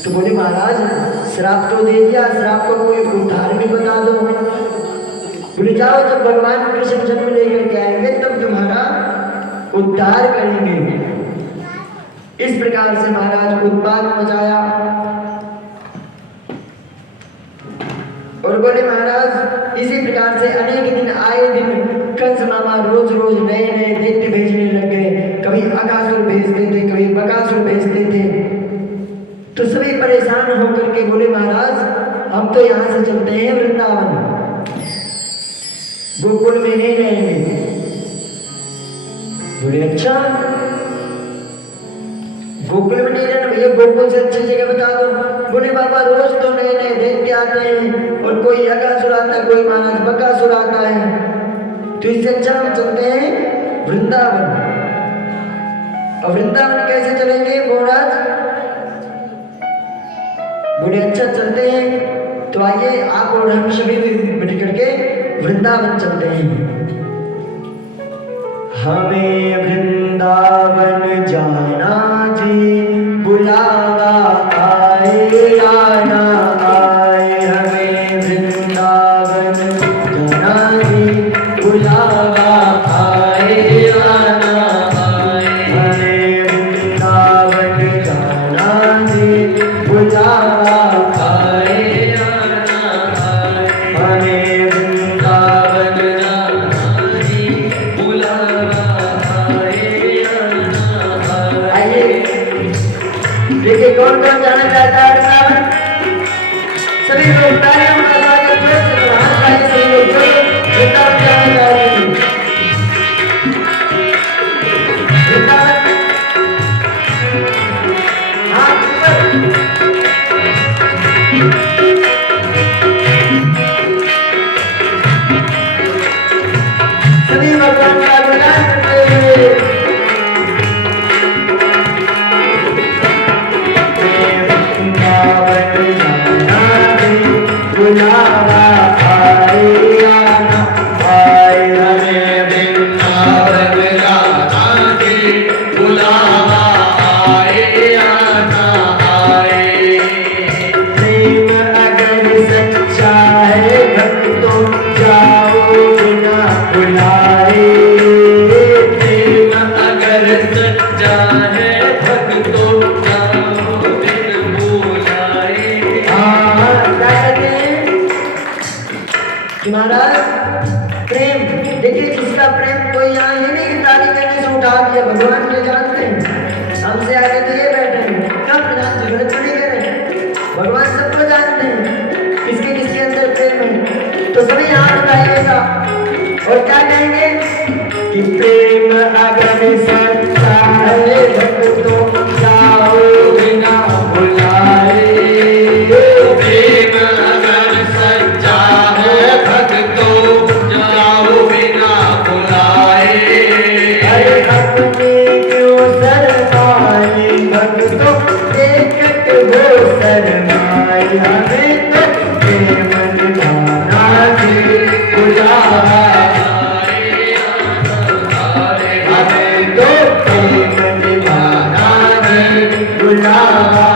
तो बोले महाराज, श्राप तो दे दिया, श्राप को कोई उद्धार भी बता दो। बोले जाओ, जब भगवान कृष्ण जन्म लेकर के आएंगे तब तुम्हारा उद्धार करेंगे। इस प्रकार से महाराज उत्पात मचाया और बोले महाराज, इसी प्रकार से अनेक दिन आए दिन कंस मामा रोज रोज नए नए दैत्य भेजने लग गए। कभी अकासुर भेजते थे, कभी बकासुर भेजते थे। तो सभी परेशान होकर के बोले महाराज, हम तो यहाँ से चलते हैं वृंदावन, गोकुल में नहीं रहेंगे। बोले अच्छा, गोकुल में नहीं रहना भैया, गोकुल से अच्छी जगह बता दो। बोले बाबा, रोज तो नए नए दैत्य आते हैं और कोई अकासुर आता है, कोई महाराज बकासुर आता है, तो इससे अच्छा हम चलते हैं वृंदावन। और वृंदावन कैसे चलेंगे महाराज? बोले अच्छा चलते हैं, तो आइए आप और हम सभी मिल करके वृंदावन चलते हैं। हमें वृंदावन जाना जी, बुलावा आए आना आए। हमें वृंदावन जाना जी, बुलावा आए आना आए। हमें वृंदावन जाना जी, बुलावा कौन कौन जाना चाहता है वृंदावन? सभी लोग तालियां बजा के जोर से हाथ उठाइए, सभी लोग जो वृंदावन जाना चाहते हैं। वृंदावन हाथ ऊपर। सभी भगवान का गुणगान करते हुए बुलावा आए आना आए। हमें वृंदावन जाना जी, बुलावा आए आना आए। प्रेम अगर सच्चा है भक्तों, जाओ बिना बुलाए। प्रेम अगर सच्चा है भक्तों, जाओ बिना बुलाए। महाराज प्रेम देखिए, जिसका प्रेम कोई यहाँ ही नहीं कि ताली करने से उठा दिया, भगवान के जानते हैं। हमसे आगे तो ये बैठे हैं, क्या प्रधान जी गलत नहीं कह रहे, भगवान सबको जानते हैं किसके किसके अंदर प्रेम है। तो सभी हाथ उठाइएगा और क्या कहेंगे कि प्रेम अगर सच्चा है भक्तों, जाओ बिना बुलाए। प्रेम अगर सच्चा है भक्तों, जाओ बिना बुलाए। अरे अपने क्यों शरमाए भक्तों, एकट हो शरमाए। हमें तो प्रेम निभाना जी, बुलावा हमें तो प्रेम निभाना जी, बुलावा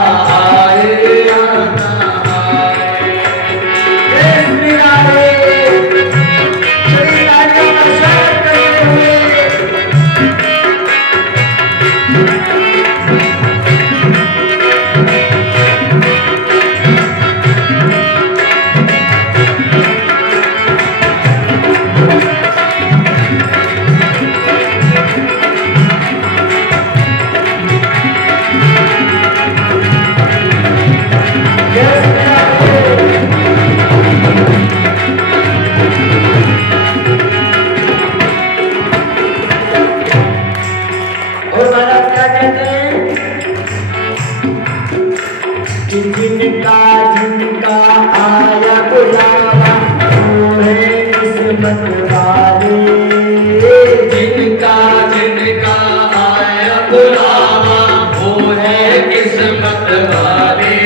बुलावा वो है किस्मत वाले।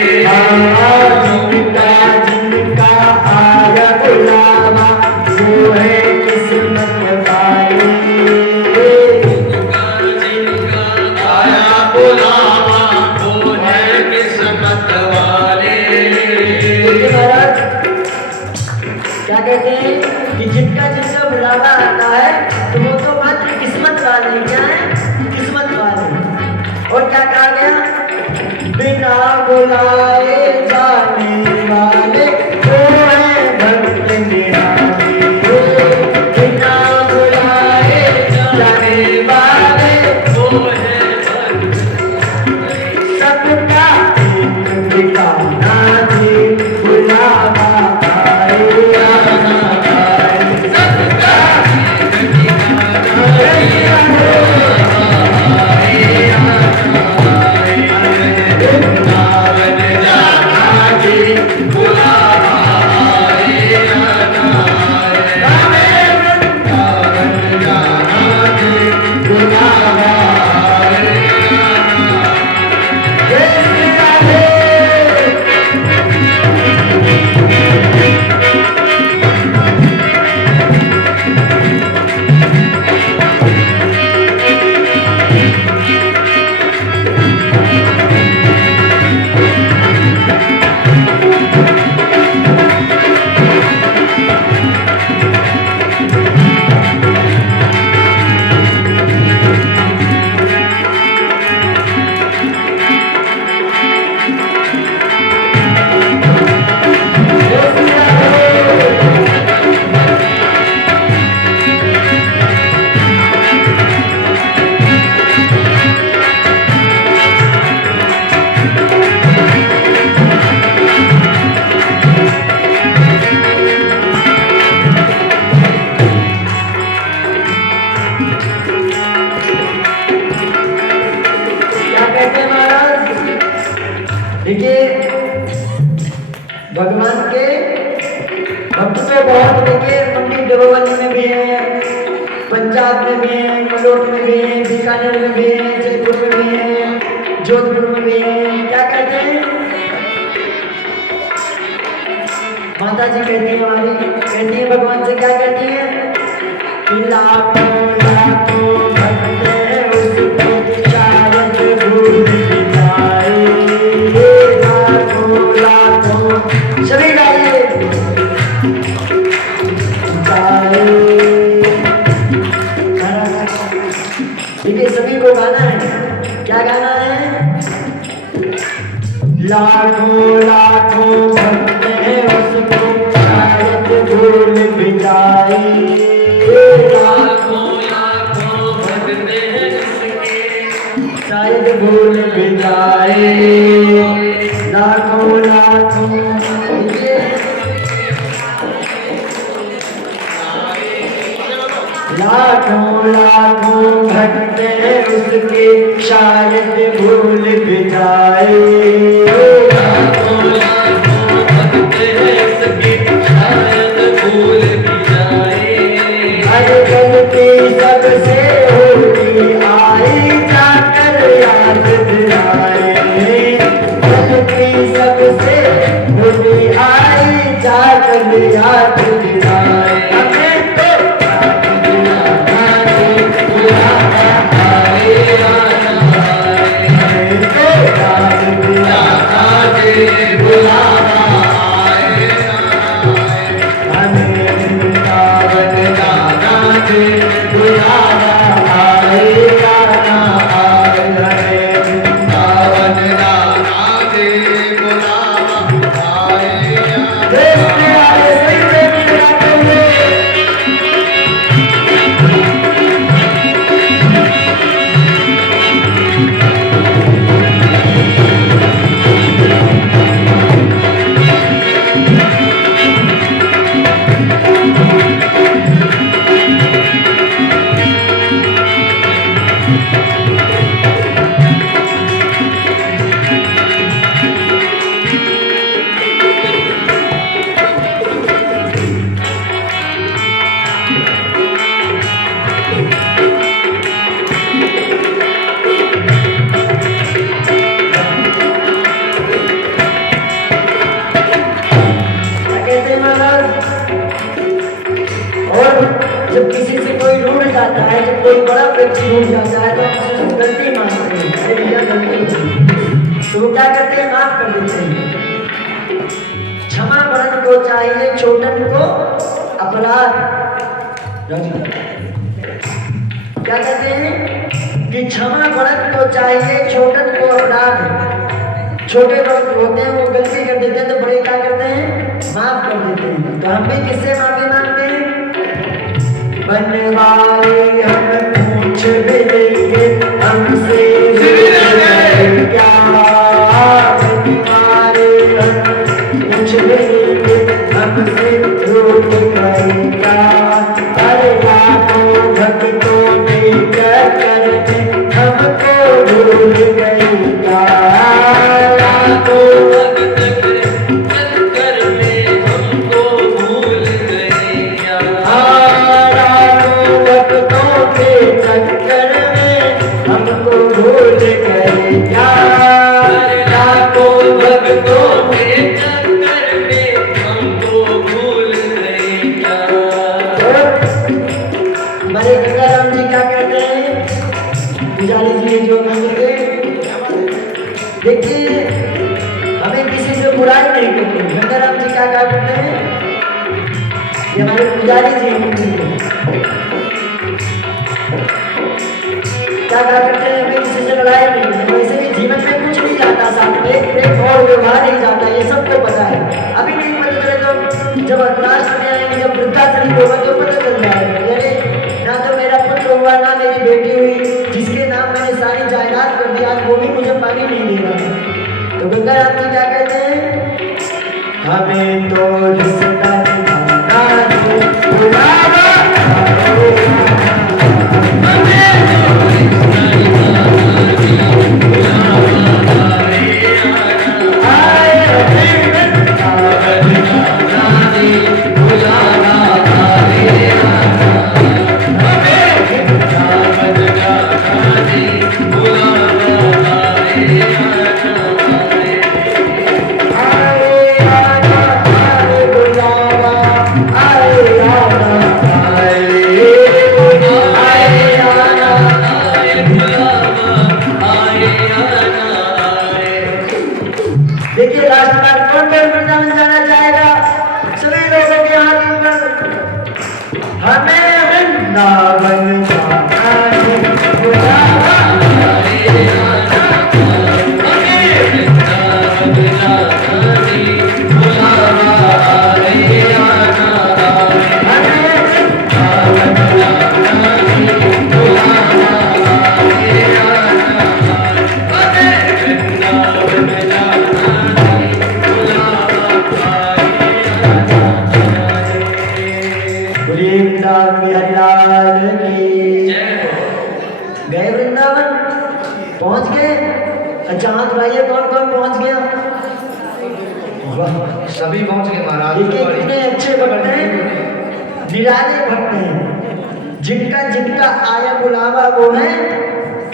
जिनका जिनका आया बुलावा वो है किस्मत वाले। जिनका आया बुलावा वो है किस्मत वाले। महाराज क्या कहते हैं कि जिनका जिनका बुलावा आता है तो वो तो मात्र किस्मत वाले। क्या है? किस्मत वाले। और क्या कहा गया? बिना बुलाए जाने वाले वो है भक्त निराले। बिना बुलाए जाने वाले वो है भक्त सबका एक ठिकाना जी बुलावा आए आना आए। सबका वृंदावन जाना जी बुलावा आए आना आए। वृंदावन जाना जी बुलावा आए आना आए। क्या कहते हैं महाराज? देखिए भगवान के भक्त तो बहुत देखिए मंडी डोरवली में भी है, पंजाब में भी है, मलोट में भी है, बीकानेर में भी है, जयपुर में भी है, जोधपुर में भी है। क्या कहते हैं? माता जी कहती है हमारी, कहती है भगवान से क्या कहती है कि लाखों लाखों भक्त हैं उसको शायद भूल भी जाए। लाखों लाखों सभी गाइए जाए। देखिए सभी को गाना है। क्या गाना है? लाखों लाखों भक्त हैं उसको शायद भूल भी जाए। लाखों लाखों भक्त हैं उसके शायद भूल भी जाए। लाखों लाखों लाखों लाखों भक्त हैं उसके शायद भूल भी जाए। लाखों लाखों भक्त हैं उसके शायद भूल भी जाए। हर गलती सबसे होती आई जाकर याद दिलाए। गलती सबसे होती आई जाकर याद दिलाए। हमें तो याद दिलाना जी बुलावा आए आना आए। हमें तो याद दिलाना व्यक्ति भूल जाता है तो हम उससे गलती मानते हैं, अरे भैया गलती हुई। तो वो क्या करते हैं, माफ कर देते हैं। क्षमा बड़न को चाहिए छोटन को अपराध। क्या कहते हैं कि क्षमा बड़न को चाहिए छोटन को अपराध। छोटे लोग होते हैं वो गलती कर देते हैं तो बड़े क्या करते हैं, माफ कर देते हैं। तो हम भी किससे माफी मांगते हैं, बनवाले हम पूछ भी लेंगे हमसे क्या, बनवाले हम पूछ भी लेंगे हमसे रोक क्या। अरे लाखों भक्तों के चक्कर में हमको भूल गई क्या, लाखों देखिए हमें किसी से बुराई नहीं करनी। गंगाराम जी क्या कहा करते हैं, ये हमारे पुजारी जी क्या कहा करते हैं, हमें किसी से लड़ाई नहीं करनी। वैसे भी जीवन में कुछ नहीं जाता साथ में, प्रेम और व्यवहार नहीं जाता, ये सबको पता है। अभी नहीं पता चले तो जब लास्ट में आएंगे, जब वृद्धाश्रम होगा तो पता चल जाएगा, अरे ना तो मेरा पुत्र हुआ ना मेरी बेटी हुई, जिसके नाम मैंने सारी जायदाद कर दी, आज वो भी मुझे पानी नहीं दे रहा। तो गंगाराम जी क्या कहते हैं, हमें तो रिश्ता पहुंच गए। अच्छा हाथ भाइयों कौन कौन पहुंच गया? सभी पहुंच गए महाराज। कितने अच्छे भक्त हैं, निराले भक्त हैं, जिनका जिनका आया बुलावा वो है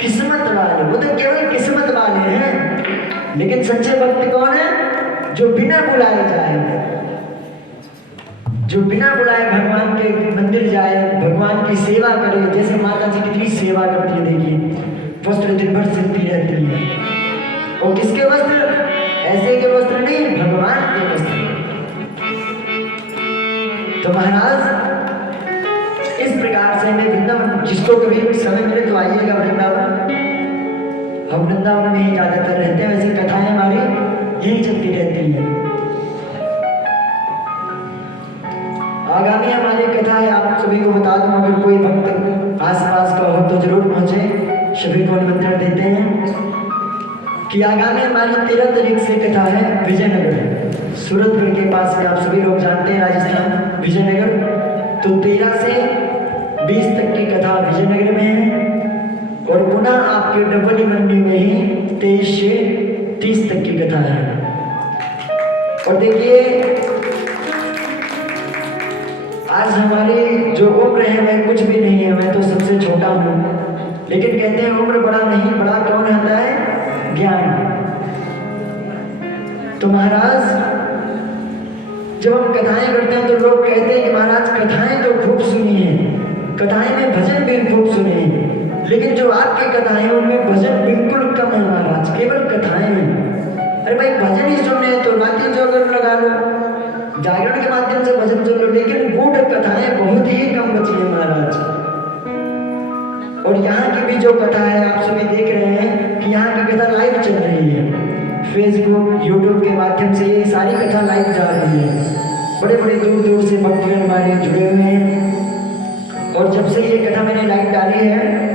किस्मत वाले। वो तो केवल किस्मत वाले हैं, लेकिन सच्चे भक्त कौन है? जो बिना बुलाए जाए, जो बिना बुलाए भगवान के मंदिर जाए, भगवान की सेवा करे। जैसे माता जी कितनी सेवा करती है, देखिए वस्त्र दिन भर सिलती रहती है। और किसके वस्त्र? ऐसे के वस्त्र नहीं, भगवान के वस्त्र। तो महाराज इस प्रकार से मैं वृंदावन, जिसको कभी समय मिले तो आइएगा वृंदावन। हम वृंदावन में ही ज्यादातर रहते हैं, वैसे कथाएं हमारी यही चलती रहती है। आगामी हमारी कथा है, आप सभी को बता दूं, अगर कोई भक्त आसपास का हो तो जरूर पहुंचे। सभी को निमंत्रण देते हैं कि आगामी हमारी 13 तारीख से कथा है विजयनगर, सूरतगढ़ के पास में। आप सभी लोग जानते हैं राजस्थान विजयनगर। तो 13 से 20 तक की कथा विजयनगर में है, और पुनः आपके डबली मंडी में ही 23 से 30 तक की कथा है। और देखिए आज हमारी जो उम्र है वह कुछ भी नहीं है, मैं तो सबसे छोटा हूँ। लेकिन कहते हैं उम्र बड़ा नहीं, बड़ा कौन आता है? ज्ञान। तो महाराज जब हम कथाएं करते हैं तो लोग कहते हैं कि महाराज कथाएं तो खूब सुनी है, कथाएं में भजन भी खूब सुने हैं, लेकिन जो आपकी कथाएं हैं उनमें भजन बिल्कुल कम है महाराज, केवल कथाएं हैं। अरे भाई भजन ही सुनने हैं तो रात्रि जागरण लगा लो, जागरण के माध्यम से भजन सुन लो, लेकिन गूढ़ कथाएं बहुत ही कम बची है महाराज। और यहाँ की भी जो कथा है आप सभी देख रहे हैं कि यहाँ की कथा लाइव चल रही है, फेसबुक यूट्यूब के माध्यम से ये सारी कथा लाइव जा रही है। बड़े बड़े दूर दूर से भक्तगण हमारे जुड़े हुए हैं। और जब से ये कथा मैंने लाइव डाली है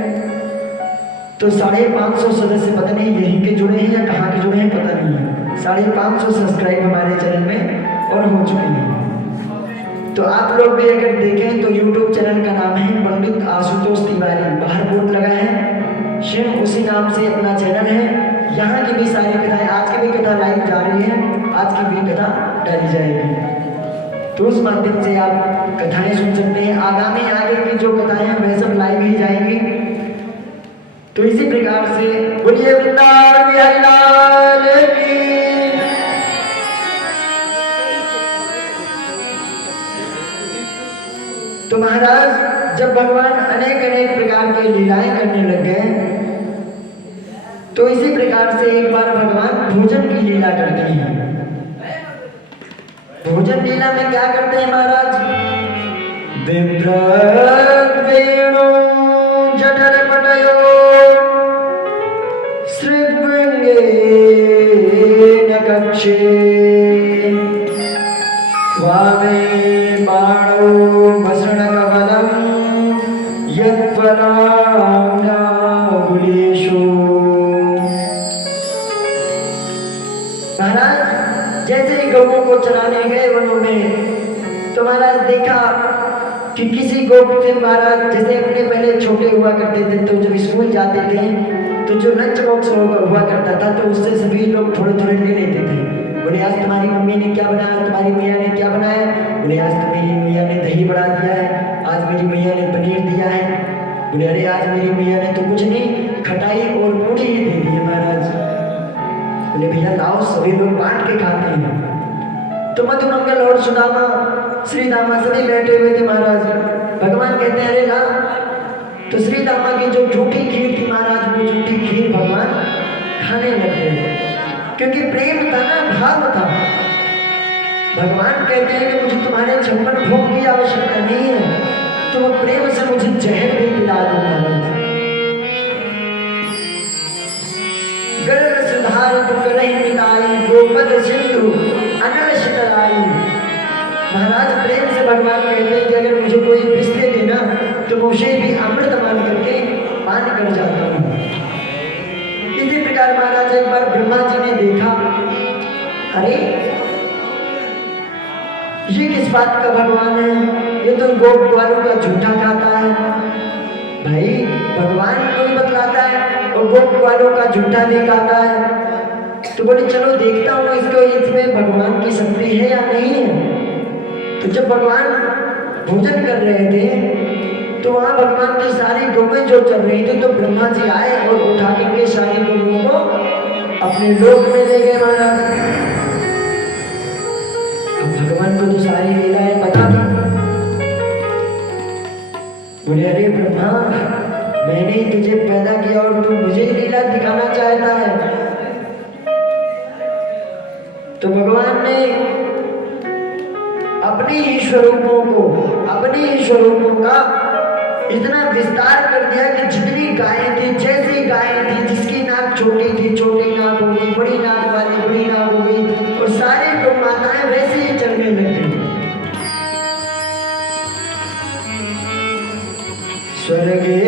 तो 550 सदस्य पता नहीं यहीं के जुड़े हैं या कहाँ के जुड़े हैं पता नहीं है। 550 सब्सक्राइब हमारे चैनल में और हो चुके हैं। तो आप लोग भी अगर देखें तो यूट्यूब चैनल का नाम है पंडित आशुतोष तिवारी, बाहर बोर्ड लगा है, सेम उसी नाम से अपना चैनल है। यहाँ की भी सारी कथाएं, आज की भी कथा लाइव जा रही है, आज की भी कथा डाली जाएगी, तो उस माध्यम से आप कथाएं सुन सकते हैं। आगामी आगे की जो कथाएं हैं वह सब लाइव ही जाएंगी। तो इसी प्रकार से बोलिए वृंदावन बिहारी लाल की। तो महाराज जब भगवान अनेक अनेक प्रकार की लीलाएं करने लग गए तो इसी प्रकार से एक बार भगवान भोजन की लीला करते हैं। भोजन लीला में क्या करते हैं महाराज? बिभ्रत वेणु जठर पटयो श्रीगृंगे कक्षे वामे बाणो वसृणकवलं यत्पराङ्गाबुलेषु। महाराज जैसे ही गौओं को चराने गए वनों में तो महाराज देखा कि किसी गोप से महाराज जैसे अपने पहले छोटे हुआ करते थे तो जब स्कूल जाते थे तो जो लंच बॉक्स हुआ करता था तो उससे सभी लोग थोड़े थोड़े ले लेते थे। बोले आज तुम्हारी मम्मी ने क्या बनाया, तुम्हारी मैया ने क्या बनाया? बोले आज तो मेरी मैया ने दही बढ़ा दिया है, आज मेरी मैया ने पनीर दिया है। बोले अरे आज मेरी मैया ने तो कुछ नहीं, खटाई और पूड़ी ही दे दी है महाराज। बोले भैया लाओ, सभी लोग बांट के खाते हैं। तो मधुमंगल और सुदामा श्री दामा सभी बैठे हुए थे महाराज। भगवान कहते हैं अरे ला, तो श्री दामा की जो झूठी खीर थी महाराज, वो झूठी खीर भगवान खाने लग गए, क्योंकि प्रेम था ना, भाव था। भगवान कहते हैं कि मुझे तुम्हारे 56 भोग की आवश्यकता नहीं है, तुम प्रेम से मुझे जहर भी पिला दो महाराज। गर्भ सुधार करहि मिताई गोपद सिंधु अनल शीतलाई। महाराज प्रेम से भगवान कहते हैं कि अगर मुझे कोई विष दे देना तो मुझे भी अमृत मान करके पान कर जाता हूँ। इसी प्रकार महाराज एक बार ब्रह्मा जी ने देखा, अरे ये किस बात का भगवान है, ये तो गोप ग्वालों का झूठा खाता है। भाई भगवान को ही बतलाता है और गोप ग्वालों का झूठा भी खाता है। तो बोले चलो देखता हूँ इसको, इसमें भगवान की शक्ति है या नहीं है। तो जब भगवान भोजन कर रहे थे तो वहां भगवान की सारी गौएं जो चल रही थी, तो ब्रह्मा जी आए और उठा करके सारी गौओं को अपने लोक में ले गए महाराज। अब भगवान को तो सारी लीलाएं पता थी। बोले अरे ब्रह्मा, मैंने ही तुझे पैदा किया और तू मुझे ही लीला दिखाना चाहता है। तो भगवान ने अपने ही स्वरूपों को, अपने ही स्वरूपों का इतना विस्तार कर दिया कि जितनी गायें थी, जैसी गायें थी, जिसकी नाक छोटी थी छोटी नाक हो गई, बड़ी नाक वाली बड़ी नाक हो गई, और सारी गौ माताएं वैसे ही चलने लग गई। स्वर्गे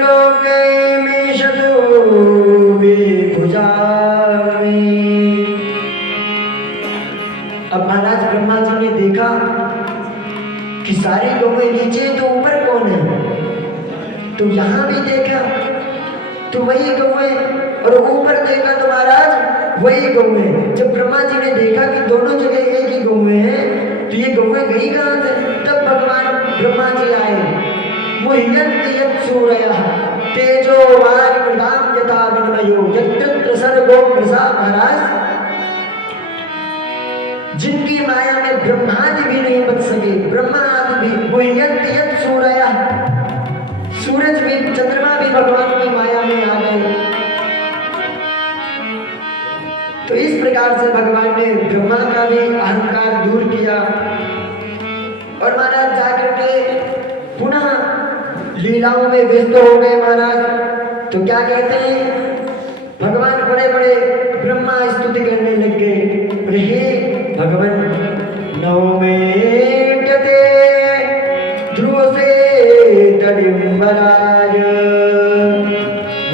लोके मिषतो विभुजामि। अब महाराज ब्रह्मा जी ने देखा कि सारी गौएं नीचे तो ऊपर कौन है, तो यहां भी देखा तो वही गौएं, और ऊपर देखा तो महाराज वही गौएं। जब ब्रह्मा जी ने देखा कि दोनों जगह एक ही गौएं हैं तो ये गौएं गई कहां से? तब भगवान ब्रह्मा जी आए। मुह्यन्ति यत् सूरयः तेजोवारि मृतां यथा विनिमयो यत्र सर्गो प्रसा। महाराज जिनकी माया में ब्रह्मादि भी नहीं बच सके, ब्रह्मा आदि भी, मुह्यन्ति यत् सूरयः, सूरज भी चंद्रमा भी प्रकार से भगवान ने ब्रह्मा का भी अहंकार दूर किया और महाराज जाकर के पुनः लीलाओं में व्यस्त हो गए महाराज। तो क्या कहते हैं, भगवान बड़े बड़े ब्रह्मा स्तुति करने लग गए, हे भगवान नवमेटते ध्रुव से तडिम्बराज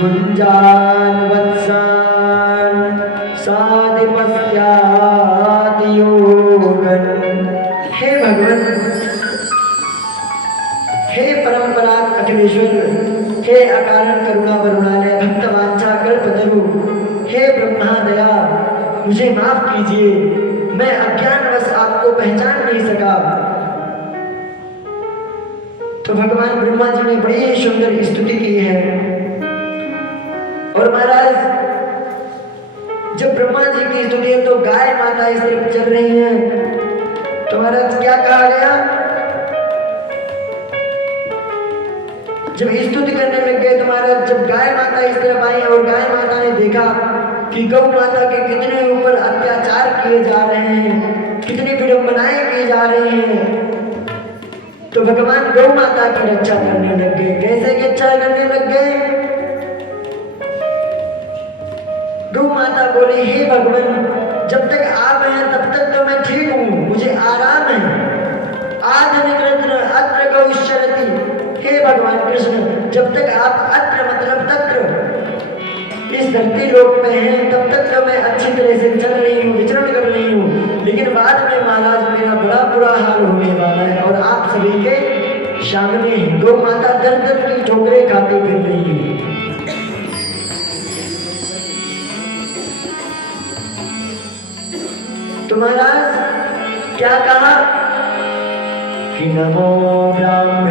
गुंजान वत्सान साधिपस्याति योगन। हे भगवान, हे परमपराग अखिलेश्वर, हे अकारण करुणा वरुणालय भक्त वांछा कल्पतरु, हे ब्रह्मा दया मुझे माफ कीजिए, मैं अज्ञानवश आपको पहचान नहीं सका। तो भगवान ब्रह्मा जी ने बड़ी सुंदर स्तुति की है। और महाराज जब ब्रह्मा जी की स्तुति है तो गाय माता इस तरफ चल रही हैं। तो महाराज क्या कहा गया, जब स्तुति करने लग गए तो महाराज जब गाय माता इस तरफ आई और गाय माता ने देखा कि गौ माता के कितने ऊपर अत्याचार किए जा रहे हैं, कितनी विडंबनाएं की जा रही हैं, तो भगवान गौ माता की रक्षा करने लग गए। कैसे की रक्षा करने लग गए, गौ माता बोली, हे भगवान जब तक आप हैं तब तक तो मैं ठीक हूँ, मुझे आराम है। आधनिकृत्र अत्र गौश्चरति, हे भगवान कृष्ण जब तक आप अत्र मतलब तत्र इस धरती लोक में हैं तब तक तो मैं अच्छी तरह से चल रही हूँ, विचरण कर रही हूँ, लेकिन बाद में महाराज मेरा बड़ा बुरा हाल होने वाला है और आप सभी के सामने गौ माता दर दर की ठोकरें खाती फिर रही है। तो महाराज क्या कहा कि नमो ब्राह्मण